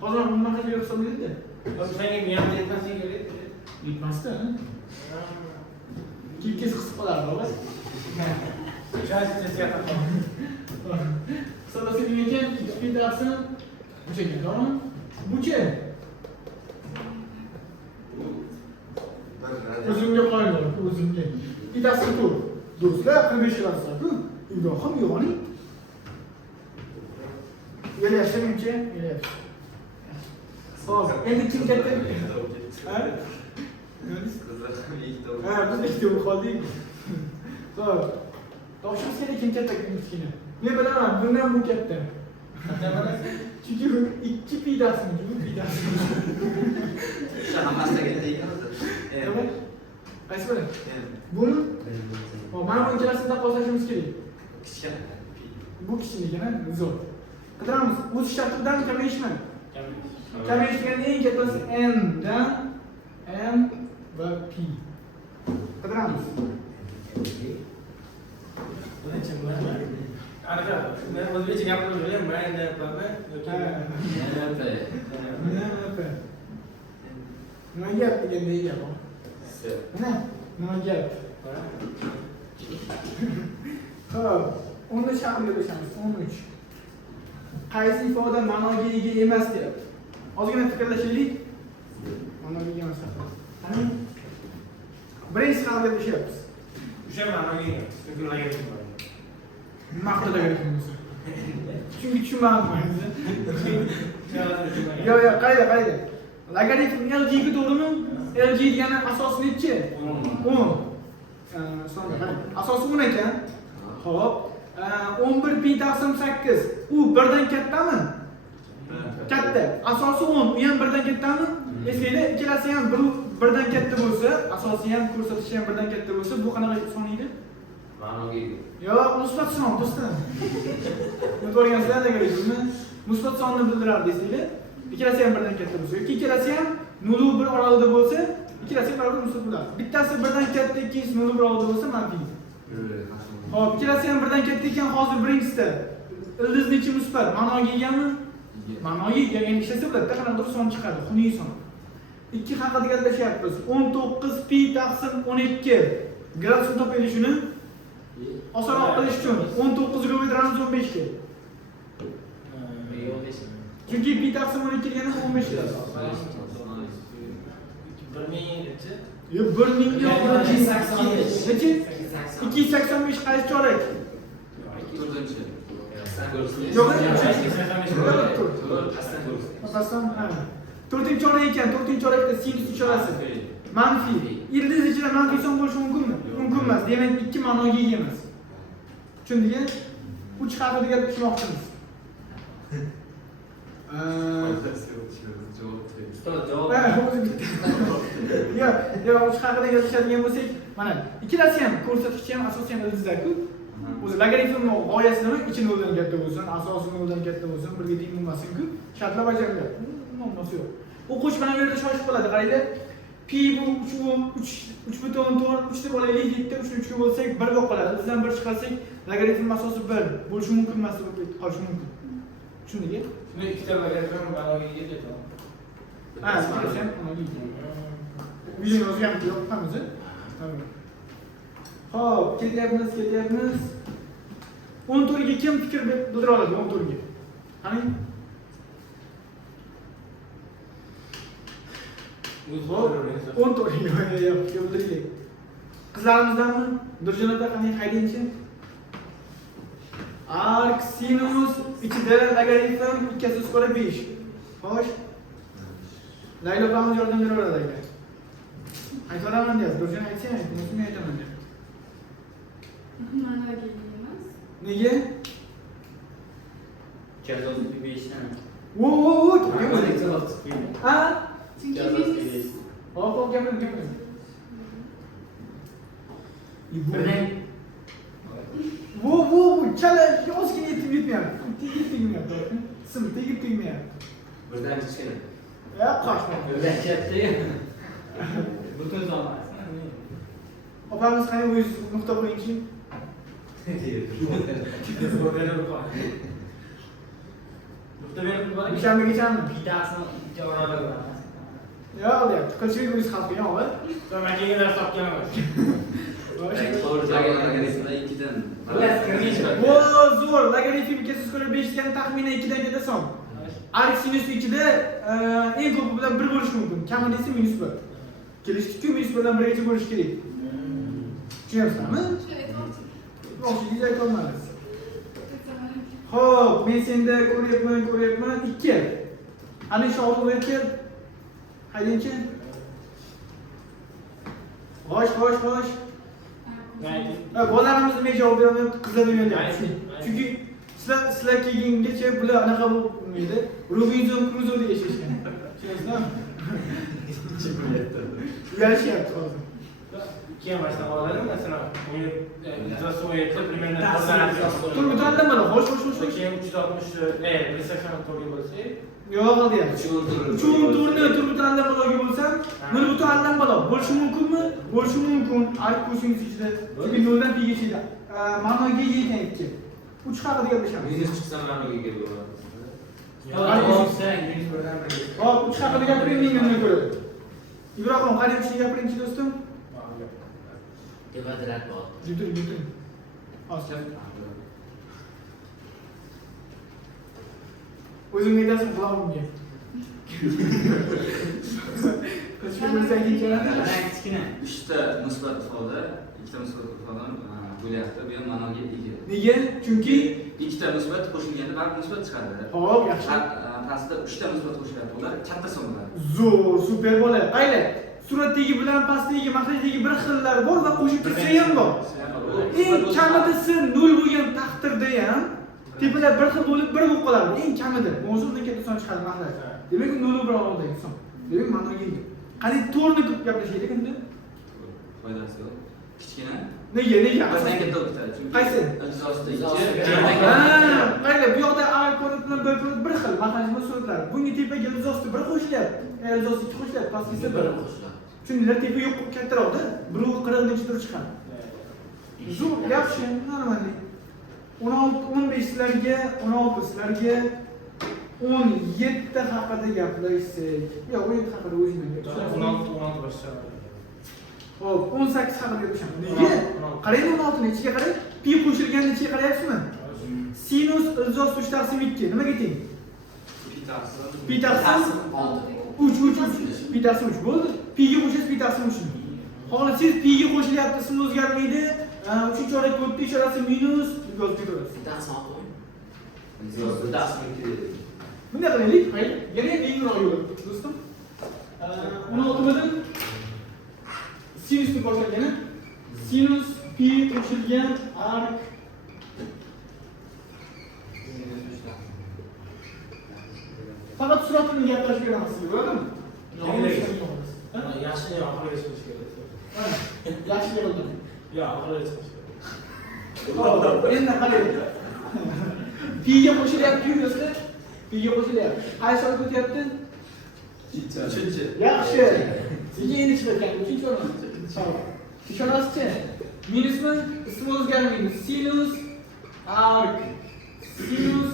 Hozir nima qilib hisoblaydi? Senga miyam yetmaslik kerak. Yetmasda, ha? Kekes qisib qolardi, o'g'il. Hisoblasa nima ekan? 2 pi taqsim 3 ekan, to'g'rimi? Bucha. O'zimga qo'yinglar, o'zimga. Bittasi tur. Do'stlar, 45 yillarsa-ku. Ibrohim yo'g'oning. Yelashimcha, yelash. Xo'p, endi kim katta? Ha? Kızlar ikkita. Ha, biz ikkita bo'lib qoldik. Xo'p. Toshimiz kerak kim katta, kim kichkina. Men bilaman, bundan bu katta. Chunki 2 pi taqsim 3 pi taqsim. Hammasiga ketgan. Nima? Qaysi biri? Buni? Hop, mana bu ikkalasini taqqoslashimiz kerak. Kichkina. Bu kichkina, zo'r. Qidiramiz. O'z shartidan kamayishmi? Kamayish deganda eng kattasi n dan m va p. Qidiramiz. Anaqa, men o'zbekcha gapirib yuraman, mayli qilaman yoki Nima gap deganda gap? Mana, nima gap? Xo'p, 13 haqida bilamiz. 13. Qaysi ifoda ma'noga ega emas deyapti. Ozgina fikrlashaylik. Ma'noga ega emas. Qani? Birinchi haqida bilishyapmiz. o'sha ma'noga ega. Chunki ularga bor. Maqtalaveramiz. Chunki tushunmayapman. Yo, qayda? Logaritm LG ga to'g'rimi? LG degani asosi nechi? 10. Sonda qarang. Asosi 10 ekan. Xo'p, 11 pi taqsim 8. U 1 dan kattami? Katta. Asosi 10, u ham 1 dan kattami? Esinglar, ikkalasi ham 1 dan katta bo'lsa, asosi ham ko'rsatishi ham 1 dan katta bo'lsa, bu qanaqa son edi? Ma'noga ega. Yo, musbat son do'stlar. Nima ko'rgansizlar logaritmni? Musbat sonni bildiradi desanglar, ikkalasi ham 1 dan katta bo'lsa, yoki ikkalasi ham 0 va 1 oralida bo'lsa, ikkalasi ham baribir musbat bo'ladi. Bittasi 1 dan katta, ikkinchisi 0 va 1 oralida bo'lsa, manfiy. Xo'p, ikkalasi ham 1 dan katta ekan, hozir birinchisida ildiz nechi musbat? Ma'noga egami? Ma'noga ega, ya'ni ishlasa bo'ladi-da, qanaqadir son chiqadi, xuniy son. 2 haqida gaplashyapmiz. 19 pi taqsim 12 gradusni topaylik shuni. Osonroq qilish uchun 19 ga o'ydiramiz 15 ga. Chunki pi taqsim 12 degani 15 ga. 1000 nechi? Yo, 1000 yo'q, 285. Nechi? 285 qaysi chorak? 4-chi. Yo'q, Aslan ko'rsin. Asosan, ha. 4-chi chorak ekan, 4-chi chorakda sinus ishorasi manfiy. Ildiz ichida manfiy son bo'lishi mumkinmi? Mumkin emas. Demak, 2 ma'noga ega emas. Tushundingmi? 3 haqida gapirmoqchimiz. Ustoz javob. Yo, 3 haqida gapiradigan bo'lsak, mana ikkalasi ham ko'rsatkichi ham asosi ham ildizda-ku. O'zi logaritmning g'oyasi nima? Ichi noldan katta bo'lsin, asosi noldan katta bo'lsin, birga teng bo'lmasin-ku. Shartlar bajariladi. Muammosi yo'q. O'qish mana bu yerda shoshib qoladi, qaranglar. Pi bu 3.4 3 deb olaylik, 7 3 3 ga bo'lsak 1 bo'lib qoladi. Bizdan 1 chiqarsak, logaritm asosi 1 bo'lishi mumkin emas deb qolishi mumkin. Tushundingmi? Shuni ikkita logaritm ma'noga ega deb Ha, sen ma'noga ega. Video yozgan yo'qmiz? Tamam. Xo'p, ketyapmiz. 14 ga kim fikr bildira oladi 14 ga? Qani? Hop, 10 to'rt yo'ldirdik. Qizlarimizdanmi? Nurjon ota qanday haydaychi? Ark sinus ichida logaritm 2/5. Xo'sh. Laylo opamiz yordam beraveradi aka. Aytaman deyapti. Nurjon aytsa, men aytaman deyapti. Ma'noga emas. Nega? Jazosiz 5dan. Wo, ha? Chunki Jazosiz minus 5. Hop, gapiring. Birdan Wo, chala ozgina yetib yetmayapti. Tegib tegmayapti. Sim tegib tegmayapti. Birdan kichkina. Ya, qochma. birdan katta. Butun zonasi. Opamiz qani o'z nuqta qo'yingchi. Nuqta berib qo'ying. Dushanbegachami? Bittasini ikki orada ko'ramiz. Yo'q, deyapti. Qilchilik o'z xalqiga yo'q. Makiyalar topganman. Logaritmda 2dan. Xullas, kirgich bor. Wo, zo'r. Logaritm 2/5 dan taxminan 2 dan katta son. Ark sinus ichida eng ko'pi bilan 1 bo'lishi mumkin. Kamida esa minus 1. Kelishdik-ku, minus 1 dan 1 gacha bo'lishi kerak. Tushunyapsizmi? shu aytmoqchi. O'xshigingiz aytolmadingiz. Xo'p, men senda ko'ryapman 2. Ana shu oldiga kel. Haydaychi. Xo'sh. Bolalarimizni men javob beraman, qizlar o'ylayapti. Chunki sizlar kelgungacha bular anaqa bo'lmaydi. Robinson Crusoe deb yashashgan. Tushunyapsizmi? Uyalishyapti hozir. Keyin boshqa bolalar masalan, ijrosi o'yinda примерно Turmutandan mana xo'sh. keyin 360 reception to'g'ri bo'lsa, Yo'q deyapti. Uchun turni turmutandan baloga bo'lsam, 0.5dan balo bo'lishi mumkinmi? Bo'lishi mumkin. Ark ko'singiz ichida. Chunki 0 dan pi gacha. Ma'noga yetayapti. 3 haqida gaplashamiz. Minus chiqsa ma'noga ega bo'ladi. Hop, 3 haqida gapiring menga ko'ra. Ibrohim, qani bir şey gapiringchi do'stim? Kvadrat bor. Yuturing. Hozir. O'zing aytasizmi qulog'imga? Qilishga bo'lsang kechiradi. Kichkina. 3 ta musbat ifoda, 2 ta musbat ifodadan bo'lyapti. Bu ham ma'noga ega. Nega? Chunki 2 ta musbat qo'shilganda baribir musbat chiqadi. hop, yaxshi. Pastda 3 ta musbat qo'shilyapti. Ular katta sonlar. Zo'r, super bola. Qayli? Suratdagi bilan pastdagi maqsadagi bir xillar bor va qo'shib ketsa ham bor. Eng kamida sin 0 bo'lgan taqdirda ham tepalar bir xil bo'lib bir bo'lib qoladi. Eng kamida. Mavzudan katta son chiqadi maqsad. Demak, 0 bilan oldagi son. Demak, ma'noga ega. Qani to'rni ko'p gaplashaylik endi. Foydasi yo'q. Kichkina. Nega? Bizdan katta o'tadi. Chunki Qaysi? ijrosida Qayli? Bu yoqda A ko'rinib bilan B ko'rinib bir xil mexanizmda suratlar. Bunga tepaga ilzosti bir qo'shilyapti. Ilzosti 2 qo'shilyapti, pastga esa 1 qo'shilyapti. Tushundinglar, tepa yo'q kattaroqda. Birovi 40 turib chiqadi. Zo'r, yaxshi, normalniy. 15 sizlarga, 16 sizlarga 17 haqida gaplashsak. Yo'q, 17 haqida o'zingizdan gaplashing. 16 boshqa. Hop, 18 haqida gaplashamiz. Nega? Qarang 16 ni ichiga qarang. Pi qo'shilganda ichiga qarayapsizmi? Sinus ilzos 3/2. Nimaga teng? Pi taqsim 3. Pi taqsim 3 bo'ldi. Pi ga qo'shasiz pi taqsim 3. Xohlasangiz pi ga qo'shilyapti, ismi o'zgarmaydi. 3 chorak o'tdi, ishorasi minus yozib ketaverasiz. Bunday qilaylik. Hayır, yana yengroq yo'l, do'stim. 16 bilan sinusni boshlagani. Sinus pi qo'shilgan ark faqat suratini gaplashib beramiz, bo'ladimi? Yaxshi oxiriga chiqish kerak. Yaxshi bo'ldi. Yo'q, oxiriga chiqish kerak. Hop, endi qarang. Piga qo'shilyapti-ku do'stlar. Piga qo'shilyapti. Qaysi soat o'tyapti? 3-chi. Yaxshi. Sekin chiqargan 3-chi o'rin. Tamam. Ishonasizchi? Minusmi? Ismi o'zgarmaydi. Sinus ark. Sinus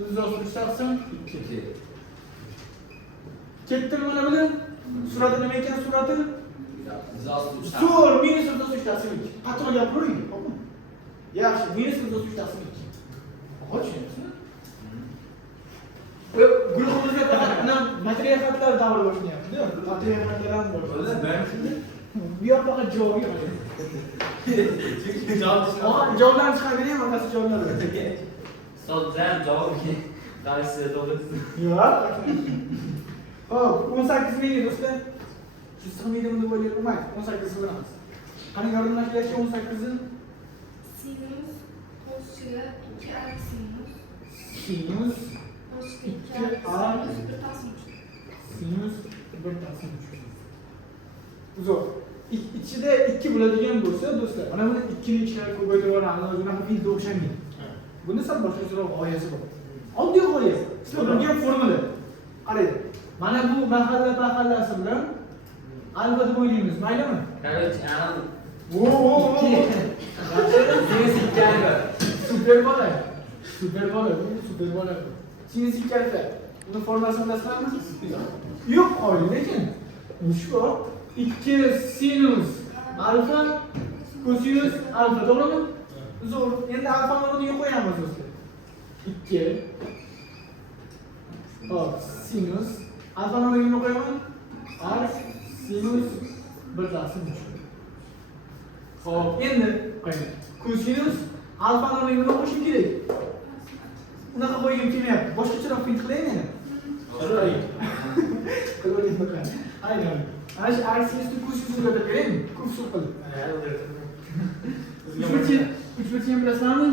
ilzos 3/2. Ketdimi mana buni? Surati nima ekan surati? Zo'r, minus ilzos 3/2. Qattiq gapiring, xo'pmi? Yaxshi, minus ilzos 3/2. Xo'sh, tushundingizmi? Guruhimizda faqat matriarxatlar davri boshlanyapti-da. Patriarxatlar ham bor. Ben şimdi Bu yoqqa javob yo'q. çünkü cevap dışında. Aha, javoblarni chiqarib ham otasi javoblar. Ustozlar javobga qarshi to'g'risi. Yo'q. Hop, 18 ming do'stlar. Shu sig'maydimi deb o'ylayapman. 18 bilamiz. Qani yorumlashlashga 18 Sinus qo'shchiga 2 ark sinus. sinus Qo'shchiga 2 ark sinus 1 taqsim 3. sinus 1 taqsim 3. Zo'r. Ichida 2 bo'ladigan bo'lsa, do'stlar, mana buni 2 ni ichkari ko'paytirib yuboramiz. Bunaqa filga o'xshamaydi. Buni sal boshqacharoq g'oyasi bor. Oddiy g'oya. Sizlar bilgan formula. Qarang. Mana bu mahalla bilan alba deb o'ylaymiz, maylimi? Короче, ana Sinus ikki alba. Super bola. Super bola. Super bola. Sinus ikki alba. Buni formulasini bilasizmi? Yo'q, qo'y, lekin shu 2 sinus alfa kosinus alfa, to'g'rimi? Zo'r. Endi alfani o'rniga qo'yamiz do'stlar. 2 hop, sinus alfani o'rniga qo'yaman. Arc sinus 1 taqsim 3. Hop, endi qo'ying. Kosinus alfani o'rniga nima qo'shim kerak? Unaqa qo'ygim kelmayapti. Boshqacharoq fin qilaymi endi? Qo'ying bakalım. Aynen. Ana shu arc sinusni kosinusga ko'tarib beraymi? Kurs qilib. Uchburchak bilasizmi?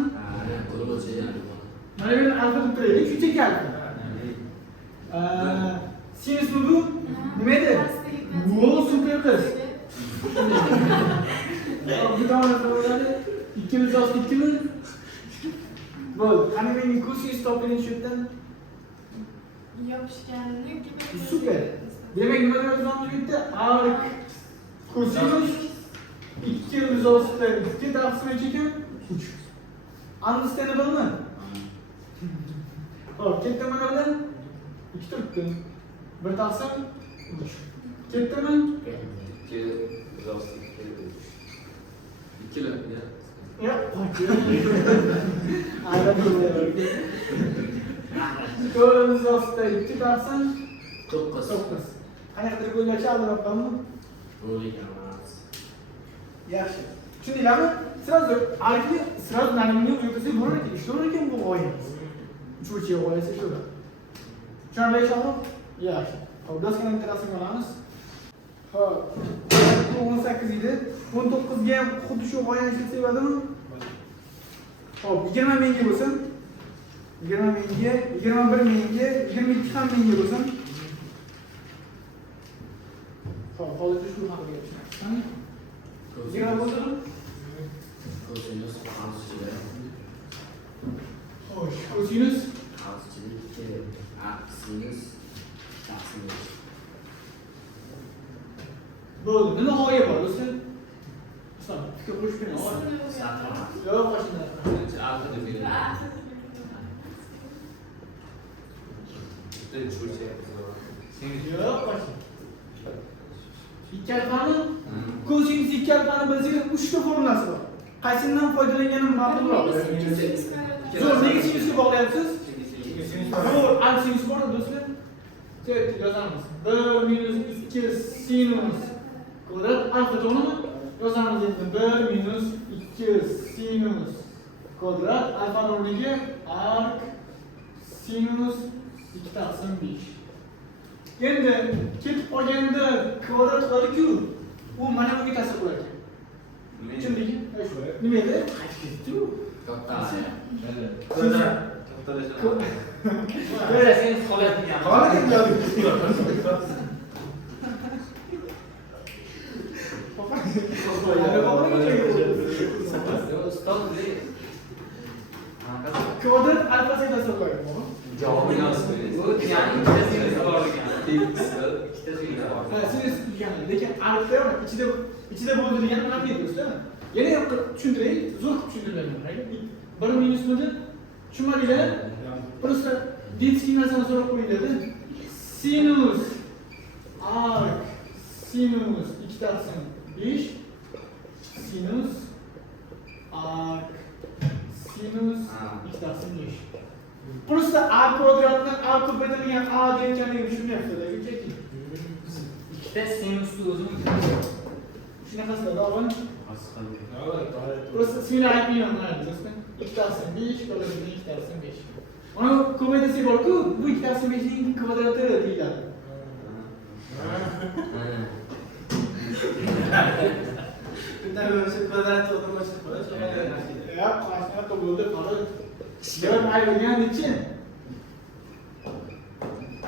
Mana bu alfa deb turaylik, shunchaki alfa. Sinusmi bu? Nima edi? Vo, super qiz. Bu tomon bo'ladi. 2 + 2 mi? Bo'ldi. Qani mening kosinus toping shu yerdan. Yopishganni Super. Demak, nima yozamiz bu yerda? Arc kosinus 2 + 2 taqsim ekan 3. Understandable-mi? Hop, ketdimi mana bilan? 2 turibdi. 1 taqsim 3. Ketdimi? 2 2 Ya, ayda bo'ladi. Ko'rimiz ostida 2 taqsim 9. 9. Qanaqadir o'ylashga aldanibmanmi? Bo'lganmas. Yaxshi. Tushundinglarmi? Arkni sразу на него yo'qsa bo'lar ekan. Ishlar ekan bu g'oya. Uchuvchi g'oyasi shu. Tushunarlimi? Yaxshi. Hop, doskani terasini olamiz. Hop. Bu 18 edi. 19 ga ham xuddi shu g'oyani ishlatsa bo'ladimi? Hop, 20 mingga bo'lsin. 20 mingga, 21 mingga, 22 ham mingga bo'lsin. Hop, hozircha shu haqida gapiramiz. 20 bo'ldimi? Kosinus qo'shchiga Xo'sh, kosinus 2 arc sinus taqsim 3. bo'ldi. Nima g'oya bor do'stlar? Islom, fikr qo'shib bering. Yo'q, qo'shinglar. alfa deb belgilanadi. Bitta uchburchak Yo'q, qo'shing. Ikki alfani, kosinus ikki alfani bilsangiz 3 ta formulasi bor. Qaysidan foydalanganim ma'qulroq. Zo'r, nega sinusga bog'layapsiz? Zo'r, arc sinus bor do'stlar. Yozamiz. 1 - 2 sinus kvadrat alfa, to'g'rimi? Yozamiz endi 1 - 2 sinus kvadrat alfani o'rniga arc sinus 2 taqsim 5. Endi ketib qolganda kvadrat qiladi-ku, u mana bunga ta'sir qilar ekan. Tushundingmi? Nima edi? Qaytdi-ku. katta. Böyle sen qo'yadigan. Kvadrat alfasiga ta'sir qiladi. Javobi yozib Bu ya'ni ikkita sinus bor ekan. Ikkita sinus bor. Sinus degani, lekin arqda ichida bo'ldi degani nima deydi do'stlar? Yana ham tushuntiraylik, zo'r qilib tushuntiriladi. Bir minusmidi? Tushunmadinglar? Просто детский narsani so'rab qo'yinglar. Sinus arc sinus 2 taqsim 5 sinus arc sinus 2 taqsim 5. Просто A kvadratdan A ko'paytirilgan A deyotganligini tushunyapsizlar, shunchaki. Ikkita sinusni o'zim Shunaqasida davon. Просто seni aytmayman mana do'stlar. Ikkitasi 5, qolgan ikkitasi 5. Mana ko'paytirsak bor-ku, bu ikkitasi 5 ning kvadrati deyiladi. Bundan o'sha kvadrat o'tirmoqchi bo'lish. Ya, qashqa bo'ldi, qari. Yarım ayrilgan için.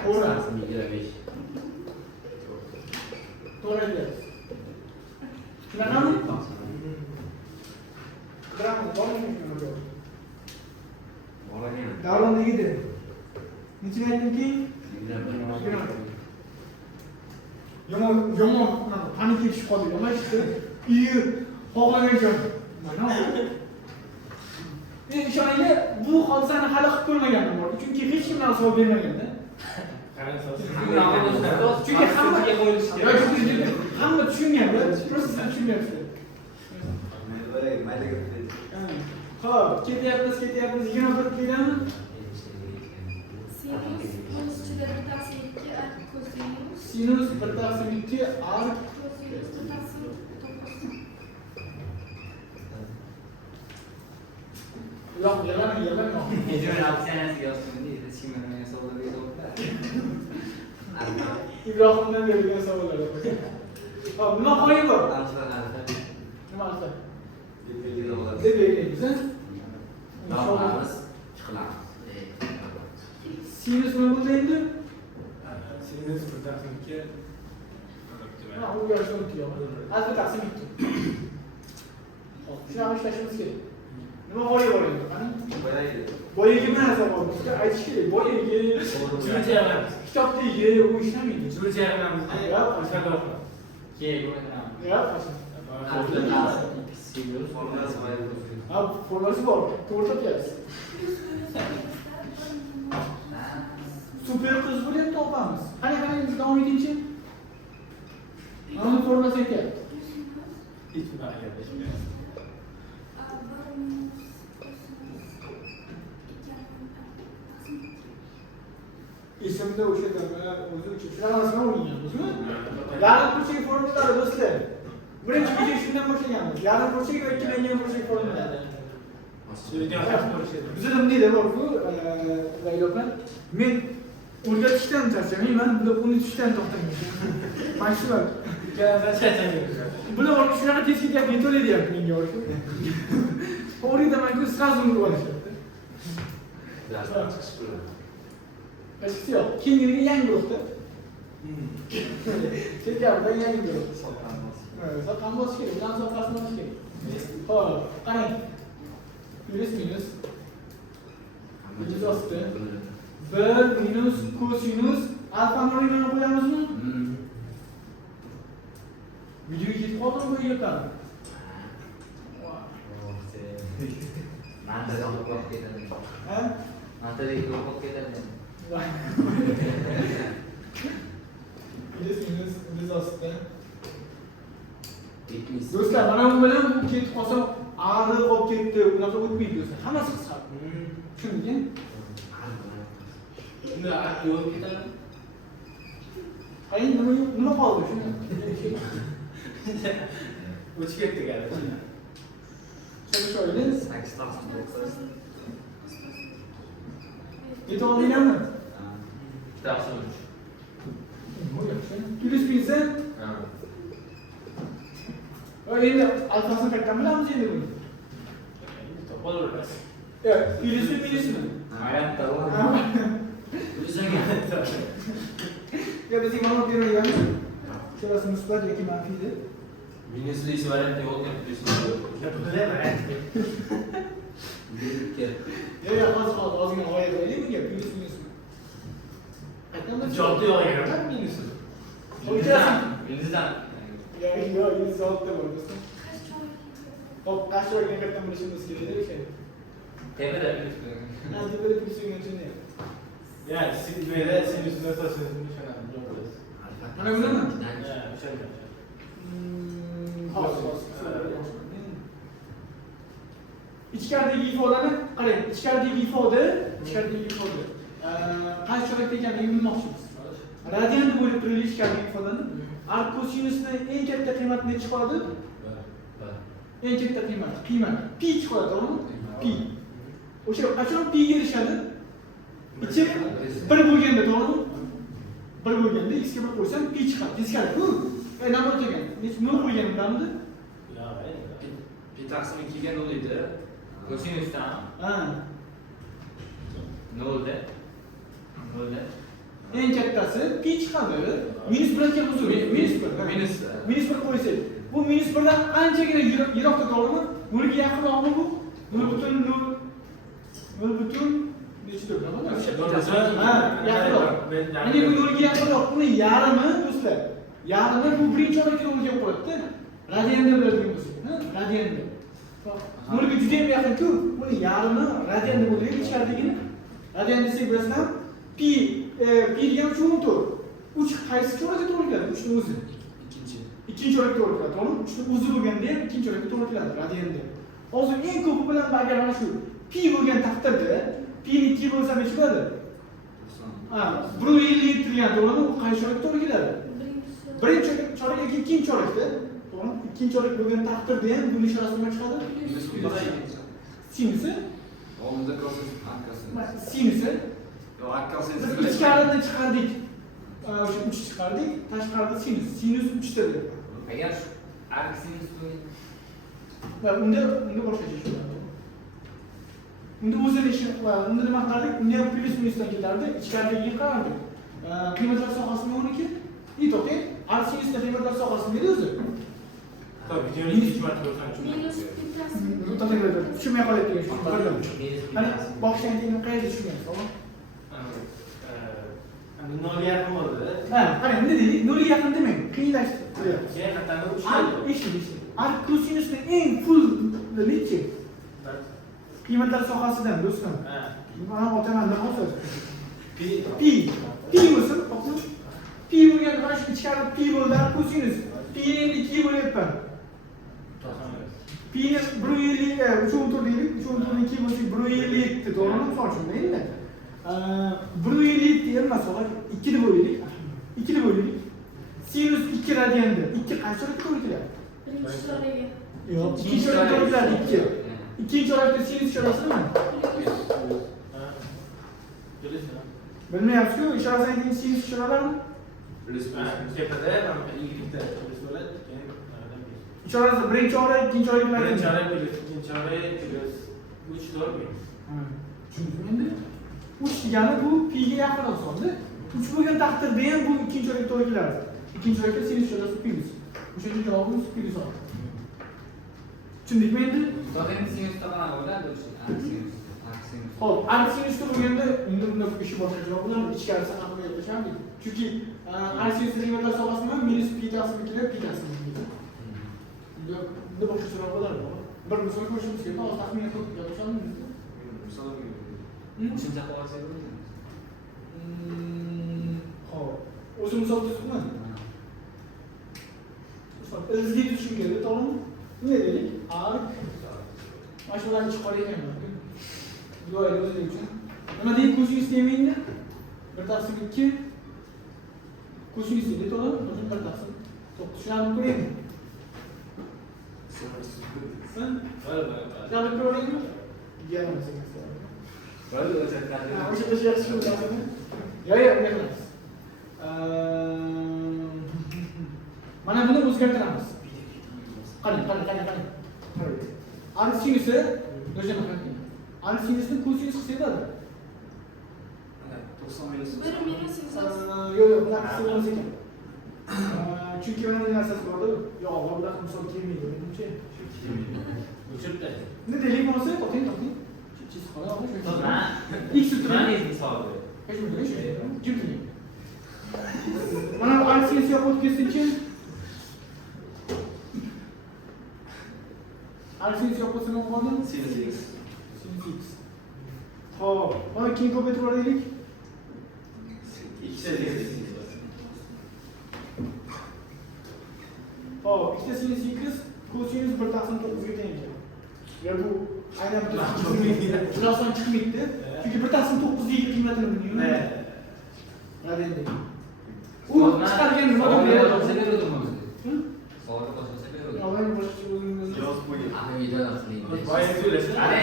To'g'ri. 25. To'g'ri deyapsiz. Shunaqami? Qiramiz, bormi shunga? Borgan. Davron deydi. Nechini aytdimki? Yomon, panik yetishib qoldi. Yomon chiqdi. Uyi xohlagan joy. Mana men ishoninglar, bu hodisani hali qilib ko'rmagandim bor. Chunki hech kim narsa olib bermaganda. Chunki hamma qo'yilishi kerak. Hamma tushungan-da, просто siz tushunmayapsizlar. Xo'p, ketyapmiz. 21 deylarmi? Sinus o'z ichida bir taqsim 2 arq kosinus. Sinus 1/2 arq Kosinus 1/9. Yo'q, yalamang. Ejön opsiyasiga yozsin deydi. Hech kim menga savollar bermoqda. Ibrohimdan berilgan savollar. Hop, nima qo'yib bor? Nima qilsa? Deb belgilaymiz, ha? Davomimiz chiqilamiz. Sinus nima bo'ldi endi? Sinus 1/2. Ha, u yoshda o'tib. Hozir taqsim etdim. Hop, shuni ishlashimiz kerak. Nima qo'yib bor endi? Qani? Boyagi bilan hisob olishga aytish kerak. Boyagi kitobdagi u ishlamaydi. Zuljaynamiz. Kerak bo'lgan. Ya, ha, formasi bor. To'g'ri topyapsiz. Super qiz bo'lyapti opamiz. Qani biz davom etingchi. Mana formasi aytyapti. Hech bir gapirmaymiz. Esimda o'sha damlar o'zi uchun shunaqasini o'rganganmizmi? Yarim burchak formulalari do'stlar. Birinchi video shundan boshlaganmiz. Yarim burchak va ikkilangan burchak formulalari. Bizda bunday bor-ku, Layloqlar. Men o'rgatishdan charchamayman, bular unutishdan to'xtamayman. Maksimal. Ikkalasidan charchamaymiz. Bular orqa shunaqa tez ketyapti, yetolay deyapti menga orqa. O'rgataman-ku, sразу unutib olishyapti. Hechqisi yo'q. Keyingi yangi guruhda. Ketganida yangi guruh. Sotqan bo'lish kerak, bundan sotqasini olish kerak. Xo'p, qarang. Plus minus. Minus osti. 1 minus kosinus alfa nolini qo'yamizmi? Videoga ketib qoldimi bu yerdan? Mantada o'qib ketadi. Ha? Mantada o'qib ketadi. Plus minus biz osti. 70. Do'stlar, mana bu bilan bu ketib qolsa, ag'ri qolib ketdi, unaqa o'tmaydi do'stlar. Hammasi qisqa. Tushundingmi? Unda yo'q ketadi. Ay, nima qoldi shuni? O'chib ketdi galiba. Sho'ylaymiz. 8 taqsim 9. Yeta olmayapmi? Taqsim 3. Plus minus. Endi alfasini qayerdan bilamiz endi buni? Bo'laveradi. Plusmi minusmi? Hayotda Ya bizga ma'lumot bermaganmiz. Shurasi musbat yoki manfiy deb. Minuslisi variantda yo'q, plusli yo'q. Ya, hozir ozgina g'oya qo'yaylik bunga plus minusmi? Qayerdan Joddiy olgan minusi. Minusdan. Ya, minus oltita bor do'stlar. Hop, qashqalarga qayerdan bilishimiz kerak o'sha. Tepada minus qo'ygan. Ha, tepada plus qo'ygan shunday. Ya, sinusda sinusni o'rtasini tushunadi. Mana bunimi? Ha, o'shanda. İçerideki ifodani qarang, ichkaridagi ifoda ichkaridagi ifoda. Qaysi chorakda ekanligini bilmoqchimiz. Radian bo'lib turgan ichkaridagi ifodani arc kosinusni eng katta qiymati necha chiqadi? Eng katta qiymat pi chiqadi, to'g'rimi? Pi. O'sha qachon pi ga erishadi? Ichi 1 bo'lganda, to'g'rimi? 1 bo'lganda x ga 1 qo'ysam pi chiqadi. Teskari-ku. Namoz ekan. Necha 0 qo'yganimdamidi? Pi taqsim 2 ga 0 edi. Kosinusdan Ha. 0 Eng kattasi pi chiqadi. Minus 1 ga uzr. Minus 1. Minus 1 qo'ysak. Bu minus 1 dan anchagina yiroqda, to'g'rimi? 0 ga yaqinroqmi bu? 0.0 nechidir bilaman? Ha, yaqinroq. Ya'ni bu 0 ga yaqinroq. Uni yarmi, do'stlar. Yarmi bu birinchi chorakda 0 ga qo'yadi. Radianda biladigan bo'lsak, ha? Radianda. 0 ga juda ham yaqin-ku. Buni yarmi radianda bo'ladi, ichkaridagini. Radian desak bilasizlar, pi degan 3.4. 3 qaysi chorakda to'g'ri keladi? 3 ni o'zi. Ikkinchi chorakda to'g'ri keladi, to'g'rimi? 3 ni o'zi bo'lganda ham ikkinchi chorakda to'g'ri keladi radianda. Hozir eng ko'pi bilan agar mana shu pi bo'lgan taqdirda pi ni 2 bo'lsa necha bo'ladi? Ha, 1.50 turgan, to'g'rimi? U qaysi chorakda to'g'ri keladi? Birinchi chorak yoki ikkinchi chorakda, to'g'rimi? Ikkinchi chorak bo'lgan taqdirda ham buni ishorasi nima chiqadi? Sinusi. Oldinda kosinus arkasi. Sinusi. Yo'q, arkasi. Biz ichkaridan chiqardik. O'sha 3 chiqardik, tashqarida sinus. Sinus 3 ta deb. agar arc sinus Va unda boshqacha ish bo'ladi. Unda o'zini ishi va unda nima qilardik? Unda ham plus minusdan ketardi, ichkaridagiga qarardik. Qiymatlar sohasini 12. To'g'ri, arc sinusda qiymatlar sohasini berdi o'zi. Tabii, videoni 2 marta ko'rsam Minus bittasini. To'g'ri, tushunmay qolyapti degan Qani boshdan keyin qayerda tushunmaysiz, to'g'ri? nolga yaqin bo'ldi. Ha, qarang, nima deylik? 0 ga yaqin demang, qiyinlashdi. Keyin qatani Eshit. Arc kosinusni eng full nechi? Qiymatlar sohasidan do'stim. Ha. Mana o'taman hozir. Pi. Pi bo'lsin, to'g'ri? Pi bo'lganda mana shu ichkari pi bo'ldi, kosinus. Pi endi 2 bo'lyapman. Pi ni 1.50 ga 3.4 deylik, 3.2 bo'lsa 1.50 to'g'rimi? Misol uchun endi. 1.50 emas, 2 deb o'ylaylik. 2 deb o'ylaylik. Sinus 2 radianda. 2 qaysi chorakda to'g'ri keladi? Birinchi choraga. Yo'q, ikkinchi chorakda to'g'ri keladi 2. Ikkinchi chorakda sinus ishorasi nima? Bilmayapsiz-ku, ishorasidan keyin sinus ishoralarmi? Tepada mana yigitda plus bo'ladi, keyin Ishorasi birinchi chorak, ikkinchi chorak bilan. birinchi chorak plus, ikkinchi chorak plus 3 4 ming. Tushundingmi endi? 3 degani bu pi ga yaqinroq sonda. 3 bo'lgan taqdirda ham bu ikkinchi chorakka to'g'ri keladi. Ikkinchi chorakda sinus ishorasi plus. O'sha uchun javobimiz plus oldi. Tushundikmi endi? To'g'ri, sinus qanaqa bo'ladi? Arc sinus. Xo'p, arc sinusda bo'lganda unda ishi boshqacharoq bo'ladi, ichkarisi haqida gaplashamiz. Chunki arc sinusda qiymatlar sohasi nima? Minus pi taqsim 2 pi taqsim 2. Unda boshqacharoq bo'ladi. Bir misol ko'rishimiz kerak, hozir taxmin qilib gaplashamiz. Misol Shuncha qilib olsak bo'ladi. Xo'p, o'zi misol tuzibman. Ildizni tushun kerak, to'g'rimi? Nima deylik? Arc mana shularni chiqarar ekanman. Yo'q, o'zi uchun. Nima deylik? Kosinus demaydi. 1/2 kosinus deydi, to'g'rimi? O'zim 1/9. Tushunarli ko'ring. Sen? Tushunarli ko'ringmi? Yana sen. Bo'ldi, o'zatadi. O'sha yaxshi bo'ladi. Yo'q, unday qilamiz. Mana buni o'zgartiramiz. Qarang. Arc sinusi o'sha qanaqa? Arc sinusni kosinus hisoblanadi. 90 minus. Bir minus sinus. Yo'q, bunaqa hisoblanmas ekan. Chunki mana bu narsasi borda, yo'q, bunaqa misol kelmaydi, menimcha. O'chirdi. Nima deylik bo'lsa, to'xting. Chis qo'ya olmish. To'g'ri. X Mana hisobi. Hech bo'lmaydi, shu. Jimli. Mana bu arc sinus yo'q bo'lib ketsinchi. Arc sinus yo'q bo'lsa nima bo'ladi? Sinus x. Sinus x. Xo'p, mana keyin ko'paytirib olaylik. Ikkita sinus x. Xo'p, ikkita sinus x kosinus 1/9 ga teng ekan. Ya bu aynan biz shundan chiqmaydi. Çünkü bir taqsim 9'ga qiymatini bilmayman. Hadi endi. U chiqargan nima Savolga deb boshqa beruvdim o'zi. Hı? Savolga boshqa beruvdim. Avval boshqa o'zimizni. Yozib qo'ygan. Ana videodan qiling. Boya söylesene. Ana,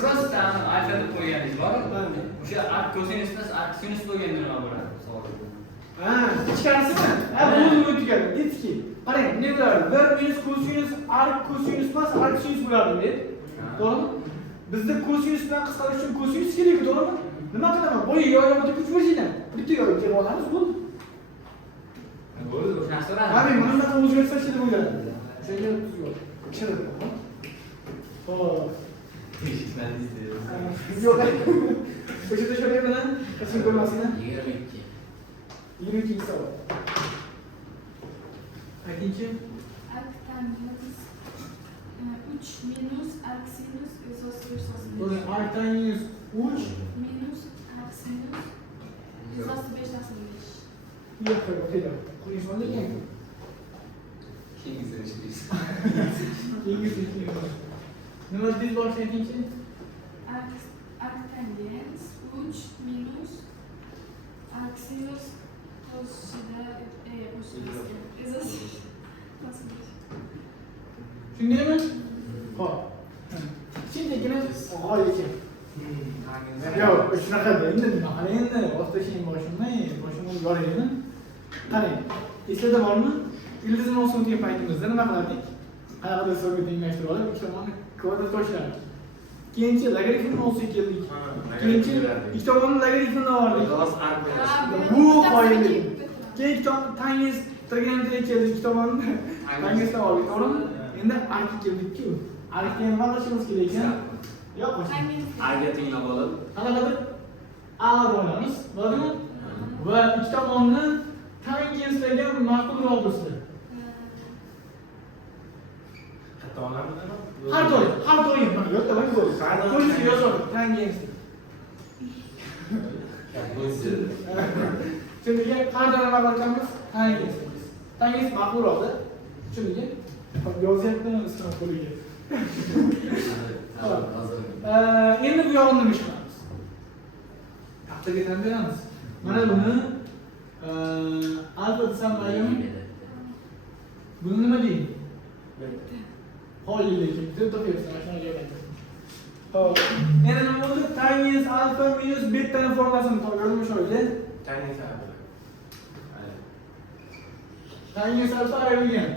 просто alfa deb qo'yganingiz bor. O'sha ark kosinus emas, ark sinus qo'yganda nima bo'ladi? Savol. Ha, ichkarisimi? Ha, bu o'tgan. Aytdiki, qarang, ne bo'lardi? 1 minus kosinus ark kosinus emas, ark sinus bo'lardi deb. To'g'rimi? Bizda kosinus bilan qisqarish uchun kosinus kerak, to'g'rimi? Nima qilaman? Bo'yi yo'yog'iga kuch berishinglar. Bitta yo'yib kelib olamiz, bo'ldi. Bo'ldi. O'shani so'radim. Qarang, buni bunaqa o'zgarsa deb o'yladim. O'shanga tuzib. Chirib. Xo'p. Yo'q. O'sha sho'rga bilan qism ko'rmasin. 22. 22 savol. Aytingchi. Arc tangent 3 minus arc sinus izosturuş Buni arctangiz 3 minus arc sinus izostu 5 taqsim 5. yo'q qo'yib qo'yishmadi ekan. Keyingisini ishlaysiz. Nima deysiz boshqa aytingchi? Arc tangent 3 minus arc sinus qo'shida izosturuş taqsim 5. Shundaymi? Xo'p. Shundagina g'oyachi. Yo'q, shunaqa endi nima qilay endi? Boshlashing boshimni yoraymi? Qarang, eslarda bormi? Ildizni mavsum o'tgan paytimizda nima qilardik? Qayerda so'rga tenglashtirib olib, ikki tomonni kvadrat tashlardik. Keyinchi logaritmni olsak keldik. Keyinchi ikki tomonni logaritmini oldik. Bu qoyillik. Keyin ikki tomon tangiz trigonometriya keldik, ikki tomonni tangizdan oldik, to'g'rimi? Endi arkga keldik-ku. Arkga nima qilishimiz kerak ekan? Yo'q, Tangent Arga tinglab olib, qanaqadir a'lo olamiz, bo'ladimi? Va ikki tomonni tangentlagan ma'qul obrazda. Xato olamizmi? Har doim, mana yo'q, davay bo'ldi. Qo'yishni yozadi, tangent. Chunki har doim nima qilamiz? Tangent. Tangent ma'qul oldi. Chunki yozyapti ismini qo'liga. Endi bu yog'ini nima ish qilamiz? Haftaga tan beramiz. Mana buni alfa desam maylimi? Buni nima deydi? Qoyillik deb topyapsan, mana shunga joylaymiz. Xo'p. Endi nima bo'ldi? Tangent alfa minus betani formulasini topganmi sho'rda? Tangent alfa. Tangent alfa ayrilgan.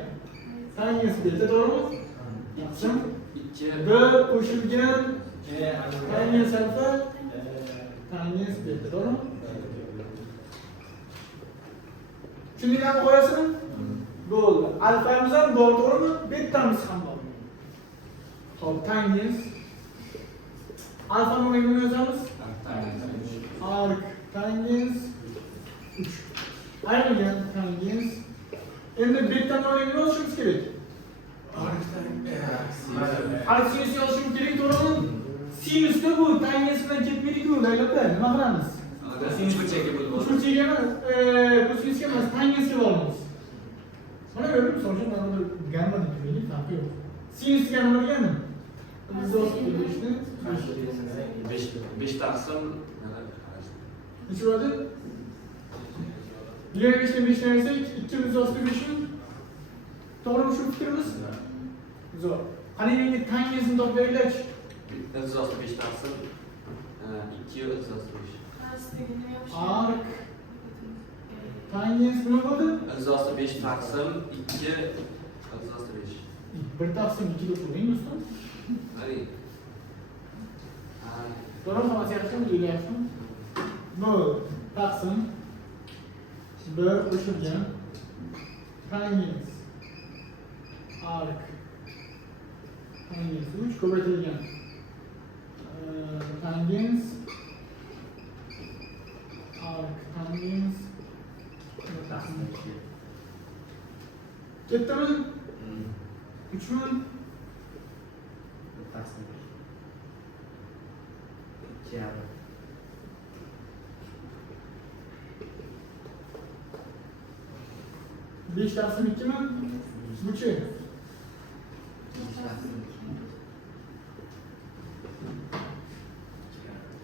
Tangent beta to'g'rimi? Yaqin 2 bir qo'shilgan tangent alfa tangent beta to'g'rimi? Tushunganmi qo'yasizmi? Bo'ldi. Alfamiz ham bor, to'g'rimi? Betamiz ham bor. Xo'p, tangent alfani nima yozamiz? Arc tangent 3. Ayrilgan tangent. Endi betani nima yozishimiz kerak? Arc sinus yozishimiz kerak, to'g'rimi? Sinusda bu tangent bilan ketmaydi-ku, laylabda. Nima qilamiz? sinus burchakka bo'lib olib. Uchinchiga emas, kosinusga emas, tangentga boramiz. Mana ko'rdingmi? So'nggi mana bir gamma deb turaylik, farqi yo'q. Sinusga nima deganim? Biz o'zimiz 5 taqsim necha bo'ladi? 25 dan 5 bersak, 2 izosti 5 to'g'rimi shu fikrimiz? Zo'r. Qani menga tangentni topib beringlarchi. 5 taqsim 2 izosti 5. Arc tangent nima bo'ldi? Izosti 5 taqsim 2 izosti 5. Bir taqsim 2 deb qo'ying do'stim. Hadi. To'g'rimi? Hammasi yaxshimi? Deyapsizmi? Bu taqsim 1 qo'shilgan tangent arc tangent 3 ko'paytirilgan tangent arc tangent ketdimi? 3mi? Beş taqsim 2mi? Buchi?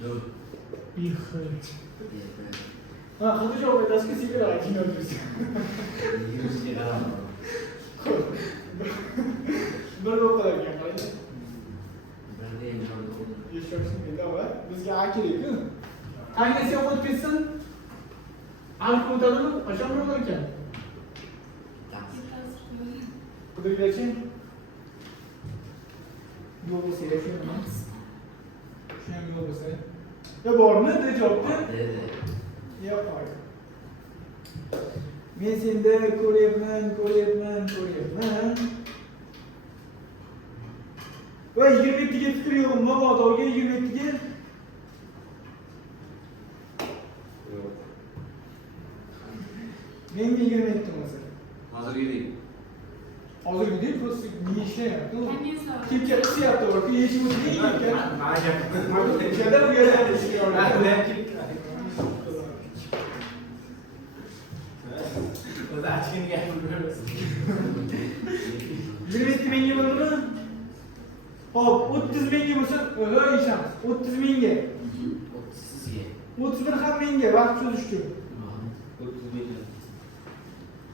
Yo'q. Ехать. Hadi javob aytasizki, sigara aytmayapsiz. Bir o'qilar ekan, qarang. Yashashni davlat bizga kerak-ku. Qanday o'qib ketsin? Alp o'tadimi? Qachon bo'lar ekan? Xudogachi. Yo'l bo'lsa nima? Shu ham yo'l bo'lsa. Ya bormi? De javobni. Yo'q. Men senda ko'ryapman. Va 27 ga tutuyorum, mabodoga 27 ga. Menga 27 bo'lsa. Hozirgidek. Hozirgidek просто не ishlayapti. Hangisi? Kimga qisyapti, va yechib o'tgan ekan. Mana O'shada u yerda ishlayapti. o'zi achkin gapiramiz. 27 mingga bo'ldimi? Hop, 30 mingga bo'lsa, ishamiz. 30 mingga. 31 ham menga vaqt cho'zish uchun.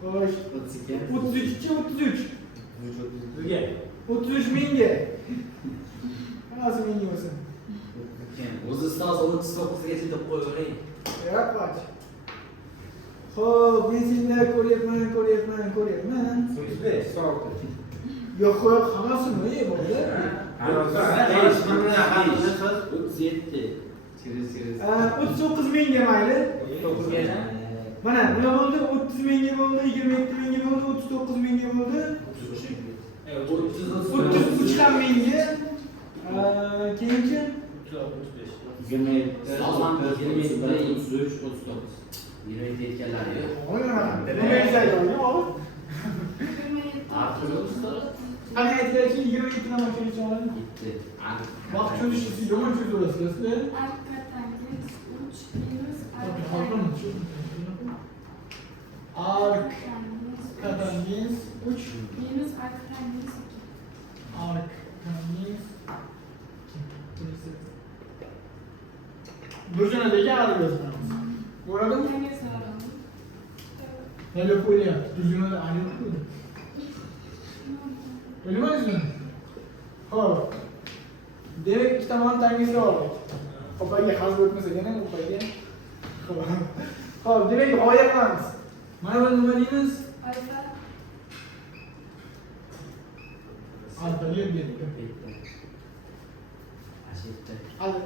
Xo'sh, 33 chi 33. 33 mingga. Qanasi mingga bo'lsin? O'zi ustoz 39 gacha deb qo'yavering. Yo'q, qoch. Xo'p, men senda ko'ryapman. Yo'q, hammasini bo'ldi. 39 mingga mayli. Mana nima bo'ldi? 30 mingga bo'ldi, 27 mingga bo'ldi, 39 mingga bo'ldi. 33 ham mingga. Keyinchi 27 etganlari yo'q. nima yozayotgan? Olib. 27. Qani aytganchi 27 dan boshlaychi oladi. Vaqt cho'zishni yomon cho'zasiz. Arka tangens 3 minus arka Ark tangens 3 minus arka tangens 2. ark tangens Durjanadagi ark yozamiz. Bo'ladimi? Hangisi oladi? Nega qo'ylyapti? Durjanada ark yo'q. Bilmaysizmi? Xo'p. Demak, ikki tomon tangizga oldik. Opaga hazb o'tmasa yana opaga. Xo'p, demak, g'oya qilamiz. Mana bu nima deymiz? Alfa. Alfani dedik. Hadi,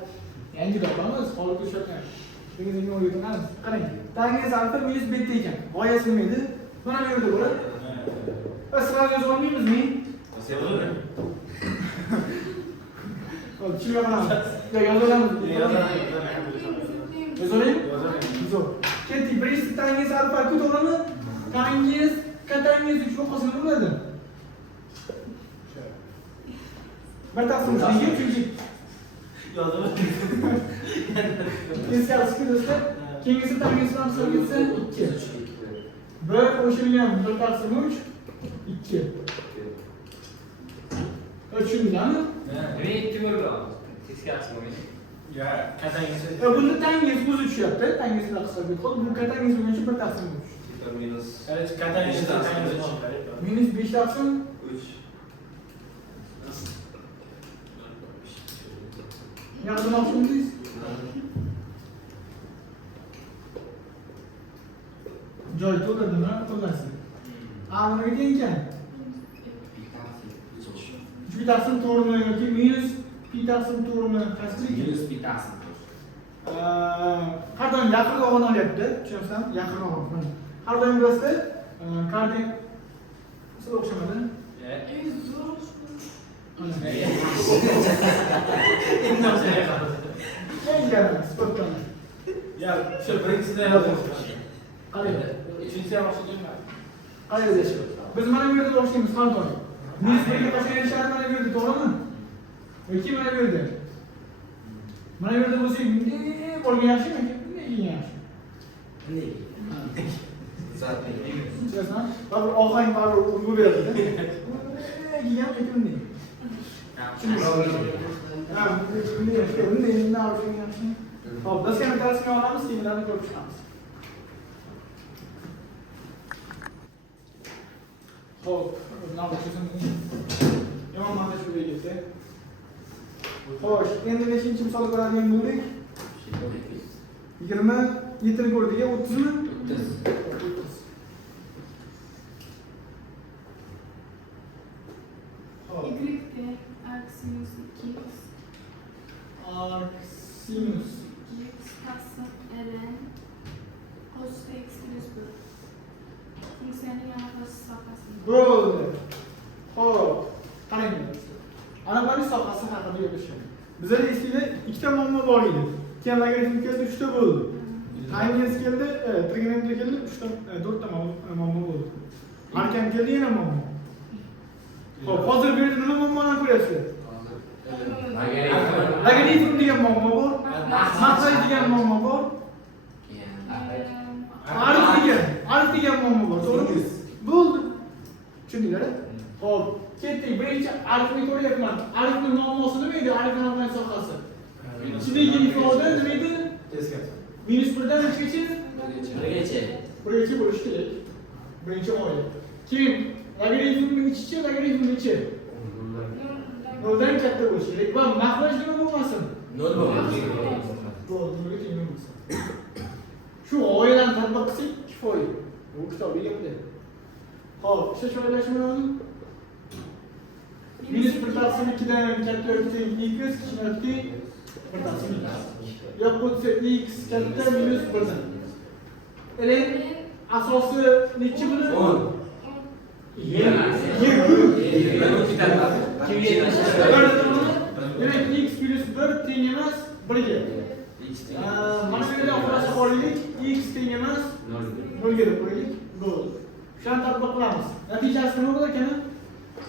yangi topamiz, qolib o'shatgan. Biz nima o'ylayapmiz? Qarang, tangiz alfa minus beta ekan. G'oyasi nima edi? Mana bu yerda bo'ladi. Sirani yozib olmaymizmi? Hop, tushunib qolamiz. Yozolamiz. Yozolaymi? Yozol. Ketdik. Birinchisi tangiz alfa ku to'g'rimi? Tangiz katangiz 3 o'qisa nima bo'ladi? Bir taqsim 3 chunki teskarisi do'stlar. Keyingisi tangiz bilan hisob ketsa 2. Bir qo'shilgan 1 taqsim 3 2. Tushundingmi? Nima 2 bo'ldi? Teskarisi bo'lmaydi. Ya, katangisi. Buni tangiz o'zi tushyapti. Tangiz bilan hisob etib, bu katangiz bo'lgancha 1 taqsim 3. Minus Katangisi Minus 5 taqsim 3. Yozmoqchimisiz? Joy to'ldimi? To'lmasin. Nimaga teng ekan? 3 taqsim to'g'rimi yoki minus pi taqsim to'g'rimi? Qaysi Minus bitasi. har doim yaqinroq olyapti. Tushunyapsizmi? Yaqinroq. Har doim bizda koordinat sizga o'xshamadi? Yangi sportdan. Ya, shu birinchisida yozdim. Qarang. Uchinchisi ham o'xshagan. Qayerda yashayapti? Biz mana bu yerda boshlaymiz, qanday? Minus 1 ga qachon erishadi mana bu yerda, to'g'rimi? Yoki mana bu yerda. Mana bu yerda bo'lsak, bunday bo'lgan yaxshimi yoki bunday yaxshi? Tushunasizmi? Baribir ohang baribir urg'u beradi. Degan ekanmi? Ha, bunday yaxshi, bunday yaxshi. Hop, biz kameralarni olamiz, keyinlarni ko'rib chiqamiz. Hop, navbat cho'zim. Yomon mana shu yerga. Xo'sh, endi nechinchi misol ko'radigan bo'ldik? 27 ni ko'rdik, 30 mi? 30. Hop, Y de arc sinus 2x. arc sinus 2x taqsim ln cos x plus 1. Funksiyaning aniqlash sohasi. bo'ldi. Xo'p, qarang. Aniqlanish sohasi haqida gaplashamiz. Bizda eskida ikkita muammo bor edi. Keyin logaritm keldi, 3 ta bo'ldi. Tangents keldi, trigonometri keldi, 3 ta, 4 ta muammo bo'ldi. Arkam keldi, yana muammo. Xo'p, hozir bu yerda nima muammolarni ko'ryapsizlar? Logaritm degan muammo bor, maqsad degan muammo bor, arif degan muammo bor, to'g'rimi? Bo'ldi. Tushundinglar? Xo'p, ketdik. Birinchi arifni ko'ryapman. Arifning muammosi nima edi? Arifning aniqlanish sohasi. Ichidagi ifoda nima edi? Teskari. -1 dan nechagacha? Birgacha. Birgacha bo'lishi kerak. Birinchi oyat. Keyin logaritmning ichi, logaritmning ichi. 0 dan katta bo'lishi kerak. Va maxraj nima bo'lmasin? 0 bo'ladi. Bo'ldi, nima teng bo'lmasin. Shu g'oyalarni tatbiq qilsak kifoya. Bu kitobga gaplar. Xo'p, ishlash joylashmani -1/2 dan katta yoki teng x kichikroq 1/2. Yo'q bo'lsa x katta -1 dan. Ln asosi necha bo'ladi? 10. Demak x + 1 teng emas 1 ga. Mana bu yerda oxirasi qo'ydik, x teng emas 0 ga deb qo'ydik. Bo'ldi. Shuni tatbiq qilamiz. Natijasi nima bo'lar ekan?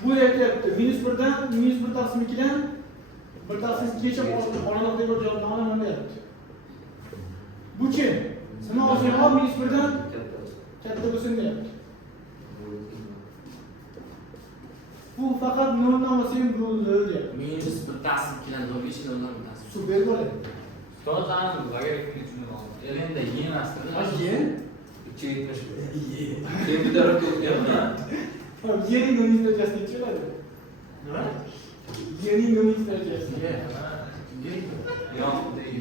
Bu aytyapti, -1 dan -1/2 dan 1/2gacha oraliqdagi bir javobnoma nima deyapti? Bu-chi? Nima olsa ham -1 dan katta bo'lsin deyapti. Bu faqat 0 dan olsa ham bo'ldi deyapti. -1/2 dan 0gacha 0 dan 1/2. Super bo'ladi. To'g'ri, logaritmni tushunib oldim. Endi yemasdan. Keyin Keyin bu tarafga o'tyapman. hop, yering nominal darajasi necha bo'ladi? Nima? Yering nominal darajasi. Yo'q, deydi.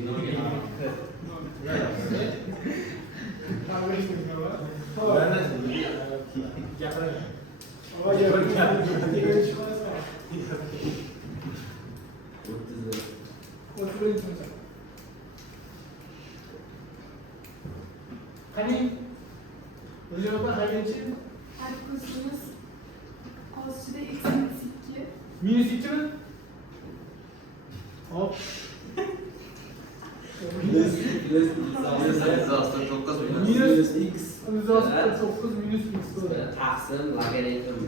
Qani, o'zingizga qaraganchi? Arc cosinus cos ichida x minus 2. -2 mi? Hop. Minus x. -9 bo'ladi. Taqsim logaritm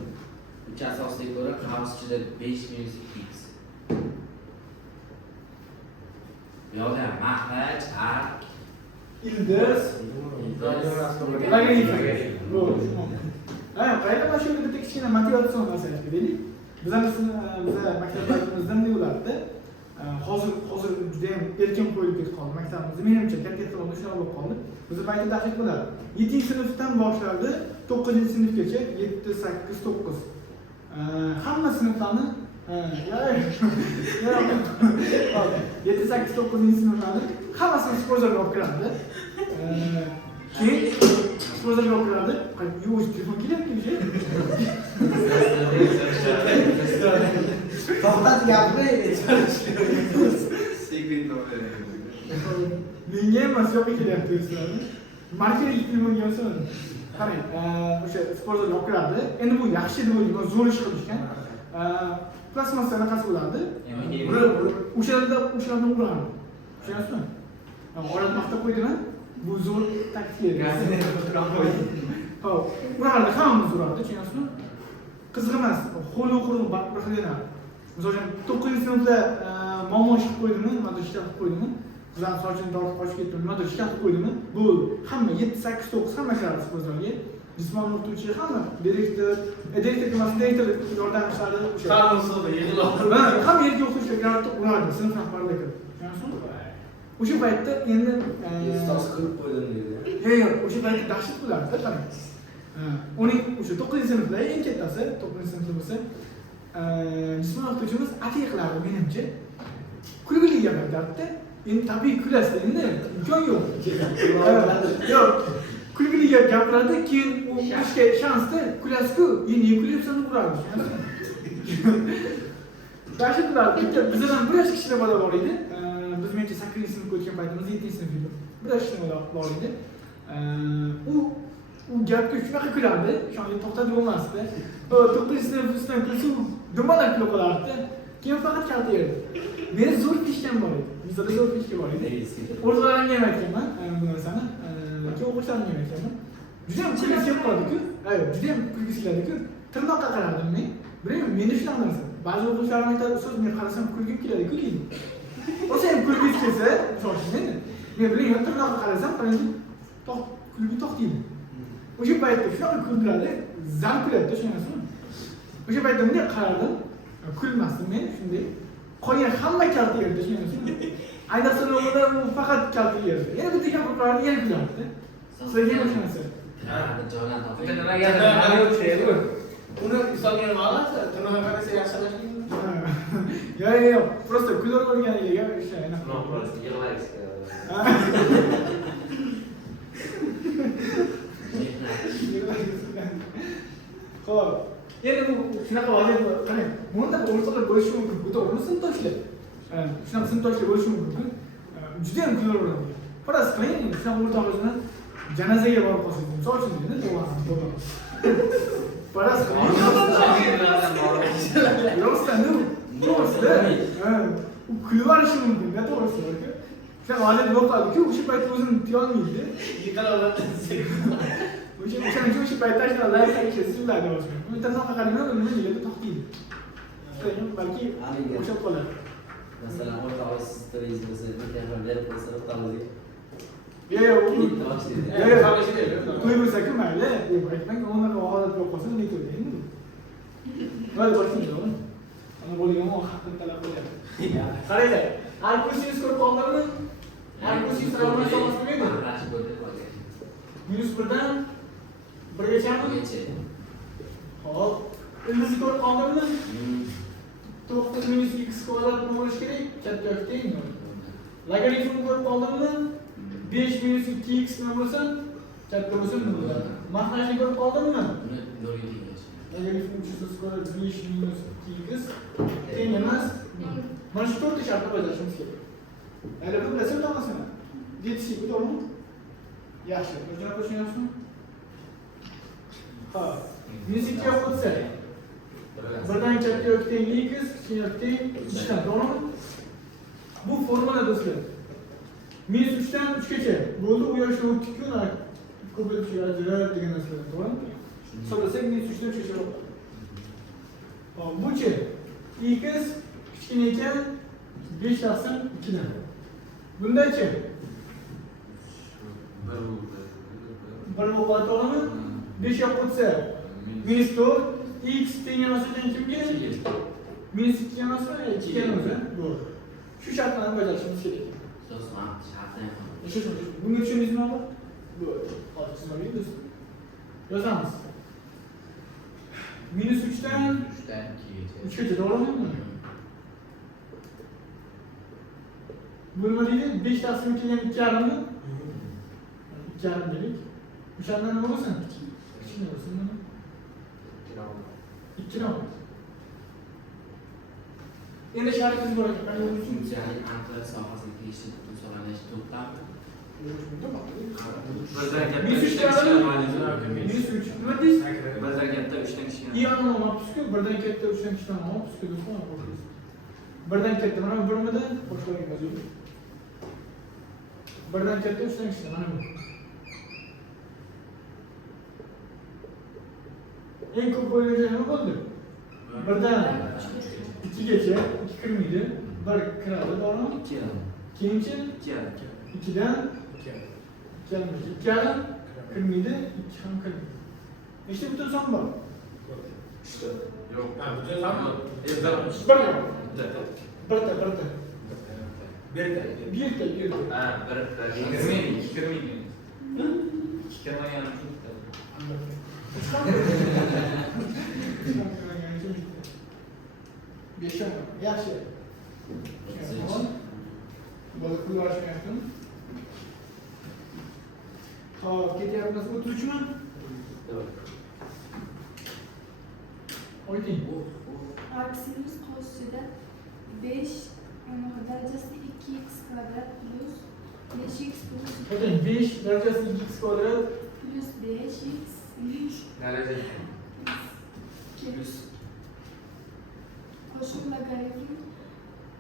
3 asosiga ko'ra qavs ichida 5 - x. Bu yoqda maxraj, ark, Ildiz. Logaritm. Bo'ldi. Ha, qayerda mana shu bitta kichkina motivatsion masala deylik. Bizlar maktablarimizda nima bo'lardi? Hozir juda ham erkin qo'yilib ketib qoldi maktabimizda. Menimcha katta ehtimol shunaqa bo'lib qoldi. Bizda paytda daxil bo'lardi. 7-sinfdan boshlardi, 9-sinfgacha 7, 8, 9. Hamma sinflarni 7, 8, 9-sinflarni hammasini sportzalga olib kirardi. Keyin sportzalga olib kirardi. Yo'q, telefon kelyapti o'sha. to'xtat gapni. Secret number. Menga emas, yo'q kelyapti o'zlari. Markaga yetib bo'lgansan. Qarang, o'sha sportzalga olib kirardi. Endi bu yaxshi deb o'ylayman, zo'r ish qilishgan. Plasmassa anaqasi bo'lardi. O'shalardan urardi. Tushunasizmi? Orat maqtab qo'ydimi? Bu zo'r taktika. Hop, urardi, hammamiz urardi, tushunasizmi? Qiziq emas, qo'li quruq bir xil yana. Misol uchun 9-sinfda muammo ish qilib qo'ydimi, nimadir ish qilib qo'ydimi? Qizlar sochini tortib qochib ketdi, nimadir ish qilib qo'ydimi? Bu hamma 7, 8, 9 hamma kiradi sportzalga. Jismoniy o'qituvchi hamma, direktor emas, direktor yordamchilari o'sha. Hamma usulda yig'ilib. Hamma yerga o'qituvchilar kirib urardi, sinf rahbarlari kirib. Tushunasizmi? O'sha paytda endi Ustasi qilib qo'ydim deydi. yo'q, o'sha paytda dahshat bo'lardi, qarang. Uning o'sha 9-sinfda eng kattasi 9-sinfda bo'lsa, jismoniy o'qituvchimiz atay qilardi menimcha. Kulgili gapirardi. Endi tabiiy kulasiz endi imkon yo'q. Yo'q. Kulgili gapiradi, keyin u ishga shansda kulasiz-ku, endi kulyapsan deb urardi. Dahshat bo'lardi. Bizdan bir yosh kichkina bola bor edi. Biz menimcha 8-sinfga o'tgan paytimizda 7-sinf edi. Bir yosh kichkina bola bor edi. U gapga shunaqa kulardi, shunga to'xtatib bo'lmasdi. 9-sinf ustidan kulsa, dumalab kulib qolardi. Keyin faqat kalta yerdi. Meni zo'r pishgan bor edi. Bizda zo'r pishga bor edi. O'rtalarimga ham aytganman bu narsani. Keyin o'quvchilarimga ham aytganman. Juda ham kulgisi kelib qoldi-ku. Juda ham kulgisi keladi-ku. Tirnoqqa qaradim men. Bilmayman, menda shunaqa narsa. Ba'zi o'quvchilarim aytadi, "Ustoz, men qarasam kulgim keladi-ku" deydi. O'sha ham kulgisi kelsa, shoshilmaydi. Men bilmayman, tirnoqqa qarasam, kulgi to'xtaydi. O'sha paytda shunaqa kuldiradi, zam kuladi o'sha narsani. O'sha paytda bunday qarardim, kulmasdim men shunday. Qolgan hamma kalta yerda o'sha narsani. Ayniqsa o'g'ilda u faqat kalta yerda. Yana bitta gapirib yana kulardi. Sizga ham o'sha narsa. Joydan Bitta toping. nimaga o'xshaydi? Uni islomga ma'lumsi? Tirnoqqa qarasa yaxshilashmi? Yo'q, просто kulib o'rganiga o'sha anaqa. No, просто yig'laysiz. Xo'p. Endi bu shunaqa vaziyat qarang. Bunda o'rtoqlar bo'lishi mumkin. Bu to'g'rimi sinfdoshlar? Shunaqa sinfdoshlar bo'lishi mumkin. Juda ham kulib o'rganadi. Faraz qiling, shunaqa o'rtog'ingizni janozaga borib qolsangiz, misol uchun endi to'g'ri. Faraz qiling. Rostdan to'g'risida. U kulib olishi mumkin, to'g'risida. Shunaqa vaziyat bo'ladi-ku, o'sha paytda o'zini tiya olmaydi. Yiqiladi. O'shaning uchun o'sha paytda shunaqa layfga kesiladi o'zi. Men tirnoqqa qarayman, nima deydi, to'xtaydi. Balki o'shab qoladi. Masalan, o'rtog'ingiz siz tiringiz bo'lsa, telefon berib qo'ysa, o'rtog'ingizga Yo'q, Qamashida. to'y bo'lsa-ku mayli, deb aytmang, unaqa holat bo'lib qolsa, nima qiladi endi? Voy, boshlaydi. Ana bo'lgan haqqini talab qilyapti. Qaranglar, har kursingiz ko'rib qoldimi? Har kursingiz raqamini hisoblamaydi. qarashib bo'ldi qolgan. -1dan 1gachami? Xo'p, ildizni ko'rib qoldimmi? 9 - x kvadrat nima bo'lishi kerak? Katta yoki tengmi? Logaritmni ko'rib qoldimmi? 5 - 2x nima bo'lsa? Katta bo'lsa nima bo'ladi? Mahnajni ko'rib qoldimmi? Uni nolga tengash. Logaritm 3 kvadrat 5 - 2x teng emas. Mana shu to'rtta shartni bajarishimiz kerak. Endi bu bilasizmi, to'g'risimi? Detishib to'g'rimi? Yaxshi, o'rganib ko'rishyapsizmi? Ha. Musiqa yo'q bo'lsa, birdan katta yoki teng x, kichkina yoki teng 3dan, to'g'rimi? Bu formula do'stlar. -3dan 3gacha bo'ldi, u yoshda o'tdik-ku, ko'payib ajrab degan narsalar, to'g'rimi? Hisoblasak -3dan 3gacha bo'ldi. Hop, buchi x kichkina ekan 5/2dan. Bundachi 1 bo'lib to'g'rimi? 5 yo'q bo'lsa -4 x teng emas ekan kimga? -2 emasmi? 2 emas, bo'ldi. Shu shartlarni bajarishimiz kerak. So'z shartni ham. Bunga tushundingizmi? Bo'ldi. Hozir sizlarga do'stlar. Yozamiz. -3dan 3dan 2gacha. 3gacha, to'g'rimi? Bu nima deydi? 5 taqsim 2 dan 2,5mi? 2,5 dedik. O'shandan nima bo'lsin? Kichkina bo'lsin, nima? 2 ram. Endi shartingiz bor ekan, qanday bo'lsin? Funksiyaning aniqlash sohasiga tegishli to'sqinlanish to'xtam. Birdan katta -3 3dan kichkina analiz. -3. Nima deysiz? Birdan katta 3dan kichkina. Iyonni olmabsiz-ku, birdan katta 3dan kichkina olmabsiz-ku, do'stlar. Birdan katta mana bu birmida boshqalarga yozaylik. Birdan katta 3dan kichkina mana bu. Eng ko'p bo'lgan joy nima bo'ldi? Birdan 2gacha, 2 kirmaydi, 1 kiradi, to'g'rimi? 2 yarim. Keyinchi 2 yarim. 2dan 2 yarim kirmaydi, 2 ham kirmaydi. Nechta butun son bor? 3ta. Yo'q. Ha, butun sonmi? Bir yo'q. Birta. birta. Ha, bir kirmaydi, ikki kirmaydi. Ikki kirmagan uchun bitta. Besh yaxshi. Bola pul olishmayaptimi? Hop, ketyapmiz. O'tirishmi? Ayting. Arc sinus cos ichida 5 darajasida 2x kvadrat plus 5x plus Ayting, 5 darajasi x kvadrat 5x Daraja. plus qo'shib logaritm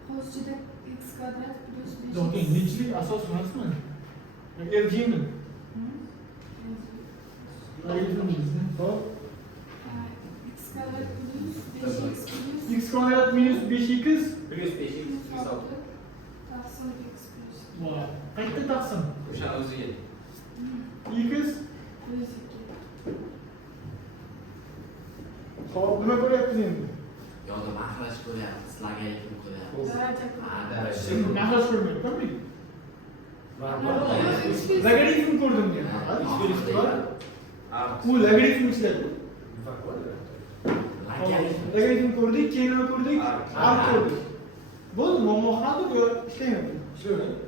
cos ichida x kvadrat plus 5x Do'king, nechilik asos emasmi? Erjimi? Logaritmingizni. Hop. x kvadrat plus 5x plus X kvadrat minus 5x. Plus 5x plus 6. taqsim x plus Voy. Qayerda taqsim? O'sha o'ziga. X. plus 2 Hop, nima ko'ryapsiz endi? Yo'da mahlash ko'ryapmiz, logaritm ko'ryapmiz. daraja Nafas ko'rmayapmanmi? Logaritm Logaritm ko'rdim men. U logaritm ishladi. Logaritm ko'rdik, keyin nima ko'rdik? Arc ko'rdik. Bo'ldi, muammo hal bu ishlayapti. Ishlayapti.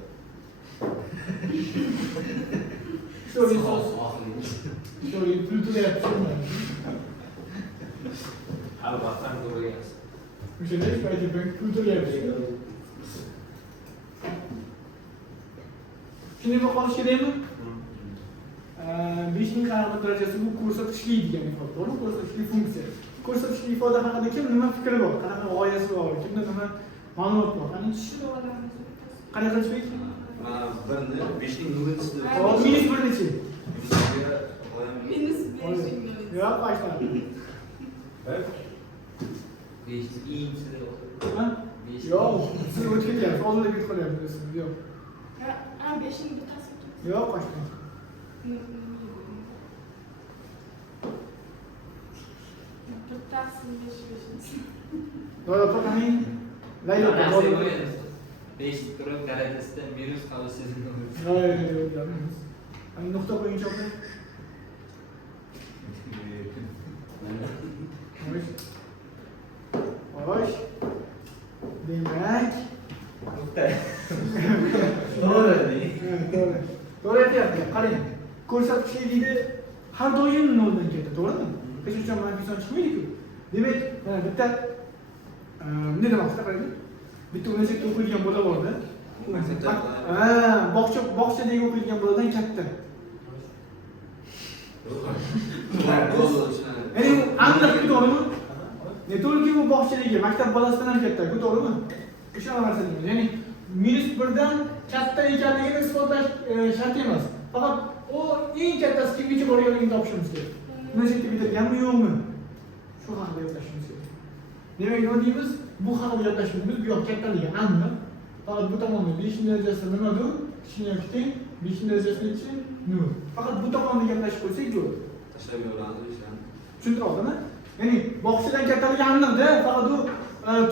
Sho'ri sos. Sho'ri pul to'layapti, shumi? Albatta ko'rgansiz. O'shanday paytda ben pul to'layapti. Shunday bo'lib qolish kerakmi? 5 ning qaramlik darajasi bu ko'rsatkichli degan ifoda, to'g'rimi? Ko'rsatkichli funksiya. Ko'rsatkichli ifoda haqida kim nima fikri bor? Qanaqa g'oyasi bor? Kimda nima ma'lumot bor? Qani qanaqa qilishmaydi? Mana birni 5ning nurichisida. Hop, minus 1 nechi? minus 5 Yo'q, qayta. Ha? Yo'q, siz o'tib ketyapsiz. Oldinda ketib qolyapsiz. Yo'q. 5ning bittasi Yo'q, qayta. bittasi 5 Yo'q, qani? Laylo, Narsa bo'ladi. 5 turib darajasida minus qolishini. yo'q. Qani nuqta qo'ying cho'qqa. Xo'sh. Demak, To'g'ri. to'g'ri aytyapti. Qarang, ko'rsatkichli deydi, har doim noldan keladi, to'g'rimi? Hech qachon manfiy son chiqmaydi-ku. Demak, mana bitta nima demoqchi qarang. Bitta universitetda o'qiydigan bola borda. Bog'chadagi o'qiydigan boladan katta. Ya'ni u aniq, to'g'rimi? To'g'riki u bog'chadagi maktab bolasidan ham katta, to'g'rimi? O'sha narsa deymiz. Ya'ni -1 dan katta ekanligini isbotlash shart emas. Faqat u eng kattasi kimgacha borganligini topishimiz kerak. Universitetda bitirganmi, yo'qmi? Shu haqida gaplashishimiz kerak. Demak, nima deymiz? Bu haqida gaplashishimiz, bu yoq kattaligi aniq. Faqat bu tomonda 5 darajasi nimadir? Kichkina kiting, 5 darajasi nechi? 0. Faqat bu tomonda gaplashib qo'ysak yo'q. Tashlab yuboramiz ishlarni. Tushuntiryaptimi? Ya'ni bog'chadan kattaligi aniqda, faqat u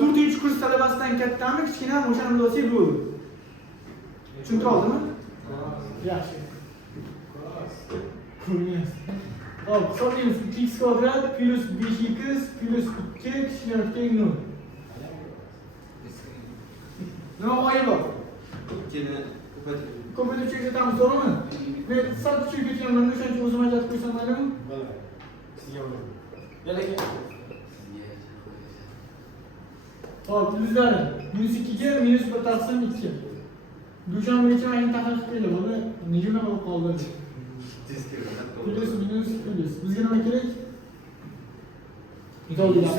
4-kurs talabasidan kattami, kichkinami o'shani bilsak bo'ldi. Tushuntiryaptimi? Yaxshi. Ko'ryapsiz. Hop, hisoblaymiz. 2x kvadrat plus 5x plus 2 kichkina teng 0. Nima g'oya bor? Ikkini ko'paytirib. Ko'paytirib ko'rsatamiz, to'g'rimi? Men sal tushib ketganman, o'shaning uchun o'zim ajratib qo'ysam maylimi? Bo'ladi. Sizga bo'ladi. Yana Hop, plyuslari. -2 ga -1 taqsim 2. Dushanbagacha men tahlil qilib buni nima bo'lib qoldi? Plus minus plus. Bizga nima kerak? Hisoblaymiz.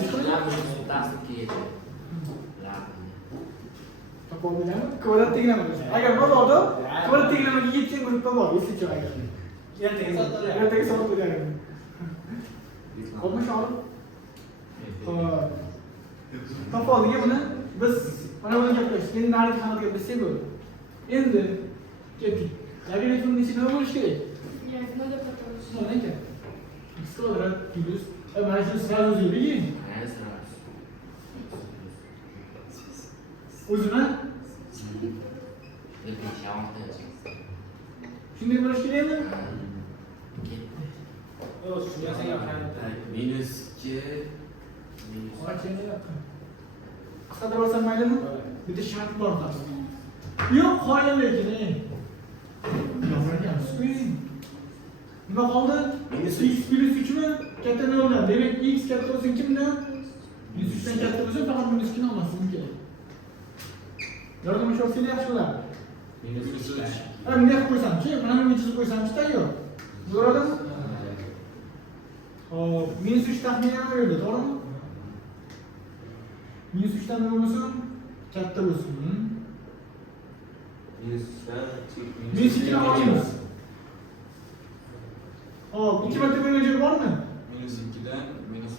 Topolmayapmi? Kvadrat teglama. Agar bozorda kvadrat teglamaga yetgan gruppa bor, eslicha agar. Ertaga soat qo'yganman. Olmuş olib. Topoldik buni. Biz mana buni gaplashdik. Endi narigi haqida gaplashsak bo'ladi. Endi ketdik. Logaritmning ichida nima bo'lishi kerak? nol deb topamiz. Nima ekan? X kvadrat plus mana shuni sразу o'zingizga o'zini Javobda yozing. Shunday bo'lish kerakmi? Yo'q, tushunmasan ham Minus 2 minus Qisqartirib olsam maylimi? Bitta shart bor hozir. Yo'q, qo'ying lekin. Nima qoldi? X plus 3 mi? Katta noldan. Demak, x katta bo'lsa kimdan? Minus 3 dan katta bo'lsa faqat minus 2 ni olmaslik kerak. Yordamchi olsanglar yaxshi bo'lardi. minus 3. Ana bunday qilib qo'ysamchi, mana buni chizib qo'ysamchi tayyor. Bo'ladimi? Hop, minus 3 taxminan nima bo'ldi, to'g'rimi? Minus 3 dan nima bo'lsin? Katta bo'lsin. Minus 3'dan Minus 2 ni olamiz. Hop, 2 marta bo'lgan joyi bormi? minus 2'dan minus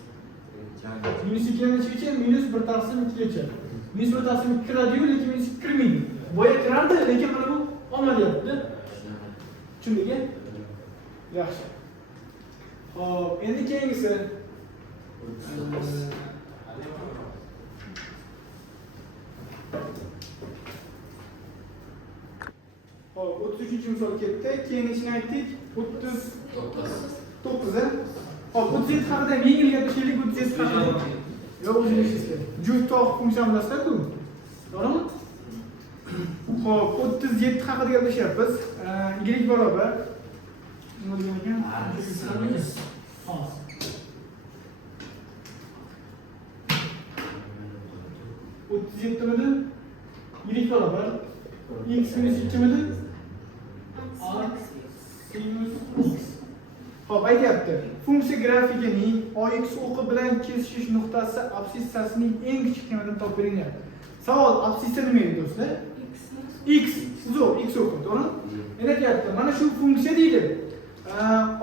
Minus 2 dan nechagacha? Minus 1 taqsim 2 gacha. Minus 1 taqsim 2 kiradi-yu, lekin minus 2 kirmaydi. Boya kirardi, lekin mana bu olmayapti. Tushundingmi? Yaxshi. Hop, endi keyingisi. Hop, 33-misol ketdi. Keyingisini aytdik. 39. Hop, 37 haqida yengil gapirishaylik. 37 haqida. Yo'q, o'zingizga. Juft to'q funksiya bilasizlar-ku. To'g'rimi? Hop, 37 haqida gaplashyapmiz. Y barobar nima degan ekan? Hop. 37 midi? Y barobar x minus 2 midi? Sinus x. Hop, aytyapti. Funksiya grafikining ox o'qi bilan kesishish nuqtasi absissasining eng kichik qiymatidan topib berilyapti. Savol, absissa nima edi do'stlar? X, zo'r, x o'qi, to'g'rimi? Endi aytyapti, mana shu funksiya deydi.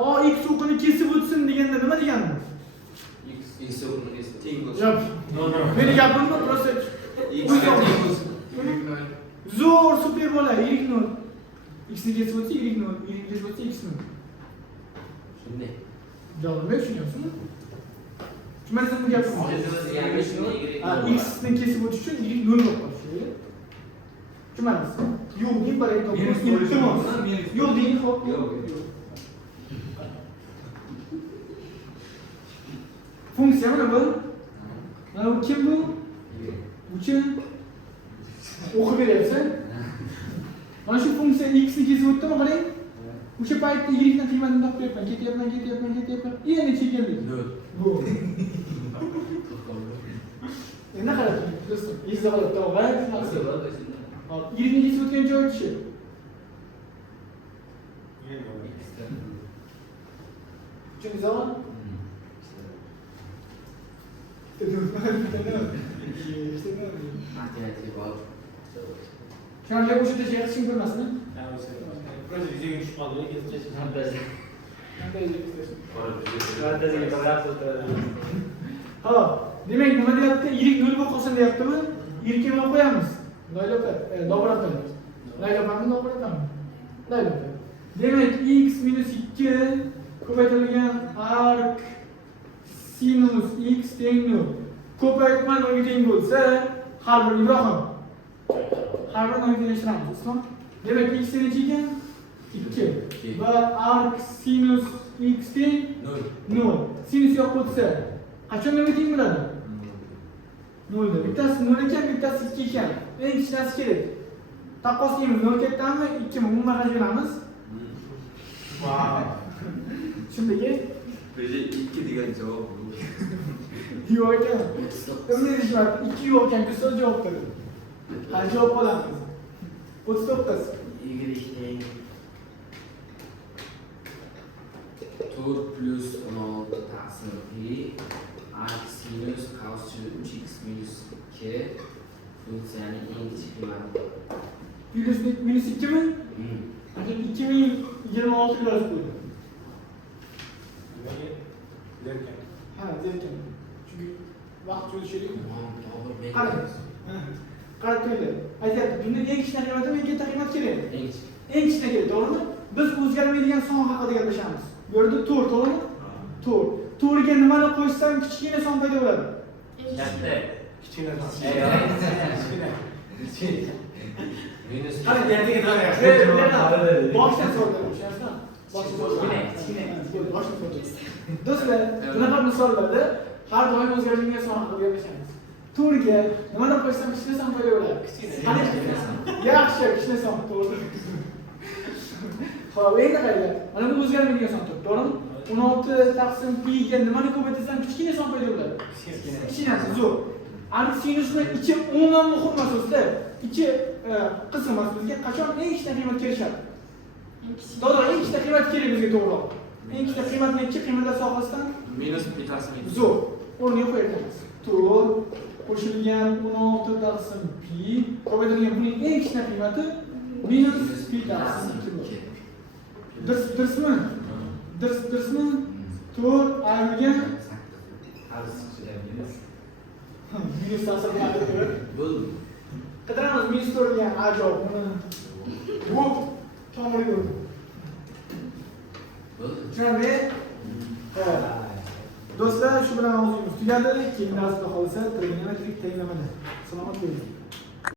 Ax o'qini kesib o'tsin deganda nima deganimiz? x o'qini teng bo'lsin. Yo'q. Meni gapimni просто X ga teng bo'lsin. zo'r, super bola, y0. X ni kesib o'tsa y0, y ni kesib o'tsa x0. Shunday. Javobni tushunyapsizmi? Tushunmaysizmi bu gapni? X ni kesib o'tish uchun y0 bo'lib qolishi kerak. Tushunmadingiz? Yo'q, deng baraka topamiz. Iltimos. Yo'q deng, xo'p. Funksiya mana bu. Mana bu kim bu? Uchi o'qib beryapsan. Mana shu funksiya x ni kesib o'tdimi, qarang. O'sha paytda y dan qiymatini topyapman, ketyapman. Endi chekildi. Bu. Endi qarang, do'stlar, izza qilib tog'ay. Hop, y ni kesib o'tgan joyi-chi. Tushundingiz zavol? Matematika bor. Shunday o'sha yerda hech kim ko'rmasmi? Просто yuzaga tushib qoldi, Fantaziya. Hop, demak nima deyapti? Yirik 0 bo'lib qolsin deyaptimi? Yirikka nima qo'yamiz? Laylopa, dobratami. Laylopami, dobratami? Laylopa. Demak, x minus 2 ko'paytirilgan arc sinus x teng 0. Ko'paytma 0 ga teng bo'lsa, har bir Ibrohim. Har bir 0 ga tenglashtiramiz, islom. Demak, x necha ekan? 2. Va arc sinus x teng 0. Sinus yoqib o'tsa, qachon 0 ga teng bo'ladi? 0 da. Bittasi 0 ekan, bittasi 2 ekan. Eng kichkinasi kerak. Taqqoslaymiz, 0 kattami, 2 mi? Umuman qaraganamiz. Wow. Shundaki, Böyle 2 degan javob bu. yo'q ekan. Nima deyishlar? 2 yo'q ekan, biz javob berdik. Qancha javob olamiz? 39. Y teng 4 plus 16 taqsim pi arc sinus cos 3x minus 2 funksiyaning eng kichik qiymati. Minus 2 mi? Hadi 2026 yozib qo'ydim. Zerkan. Ha, zerkan. Chunki vaqt cho'zishlik. To'g'ri, Qarang. Qarab ko'ringlar. Aytyapti, bunda eng kichkina qiymat eng katta qiymat kerak. eng kichik. Eng kichkina kerak, to'g'rimi? Biz o'zgarmaydigan son haqida gaplashamiz. Bu yerda 4, to'g'rimi? 4. 4 ga nimani qo'shsam kichkina son paydo bo'ladi? Katta. Kichkina. Kichkina. Kichkina. Minus Qani yerga boshdan so'radim, tushunasizmi? Boshdan so'radim. Boshdan so'radim. Do'stlar, bunaqa misollarda har doim o'zgarishga son qilib gaplashamiz. To'g'riga nima deb qo'ysam ishlarsam foyda bo'ladi. Qani yaxshi, ishlarsam to'g'ri. Xo'p, endi qaranglar. Mana bu o'zgarmaydigan son turibdi, to'g'rimi? 16 taqsim pi ga nimani ko'paytirsam kichkina son paydo bo'ladi. Kichkinasi zo'r. Aniq sinusni ichi umuman muhim emas do'stlar. Ichi qism emas bizga qachon eng kichkina qiymat kelishadi? Dodo eng kichkina qiymat kerak bizga to'g'ri. Eng kichkina qiymat nechi? Qiymatlar sohasidan minus pi taqsim ikki. zo'r. O'rniga qo'yamiz. 4 qo'shilgan 16 taqsim pi ko'paytirilgan buning eng kichkina qiymati minus pi taqsim 2. Dirsmi? Dirsmi? 4 ayrilgan minus ta'sir qiladi. bo'ldi. Qidiramiz minus 4 degan ajoyib buni. Bu tomiriga urdi. Bo'ldi. Tushunarli? Xo'p. Do'stlar, shu bilan mavzuimiz tugadi. Keyingi darsda qolsa trigonometrik tenglamada. Salomat bo'ling.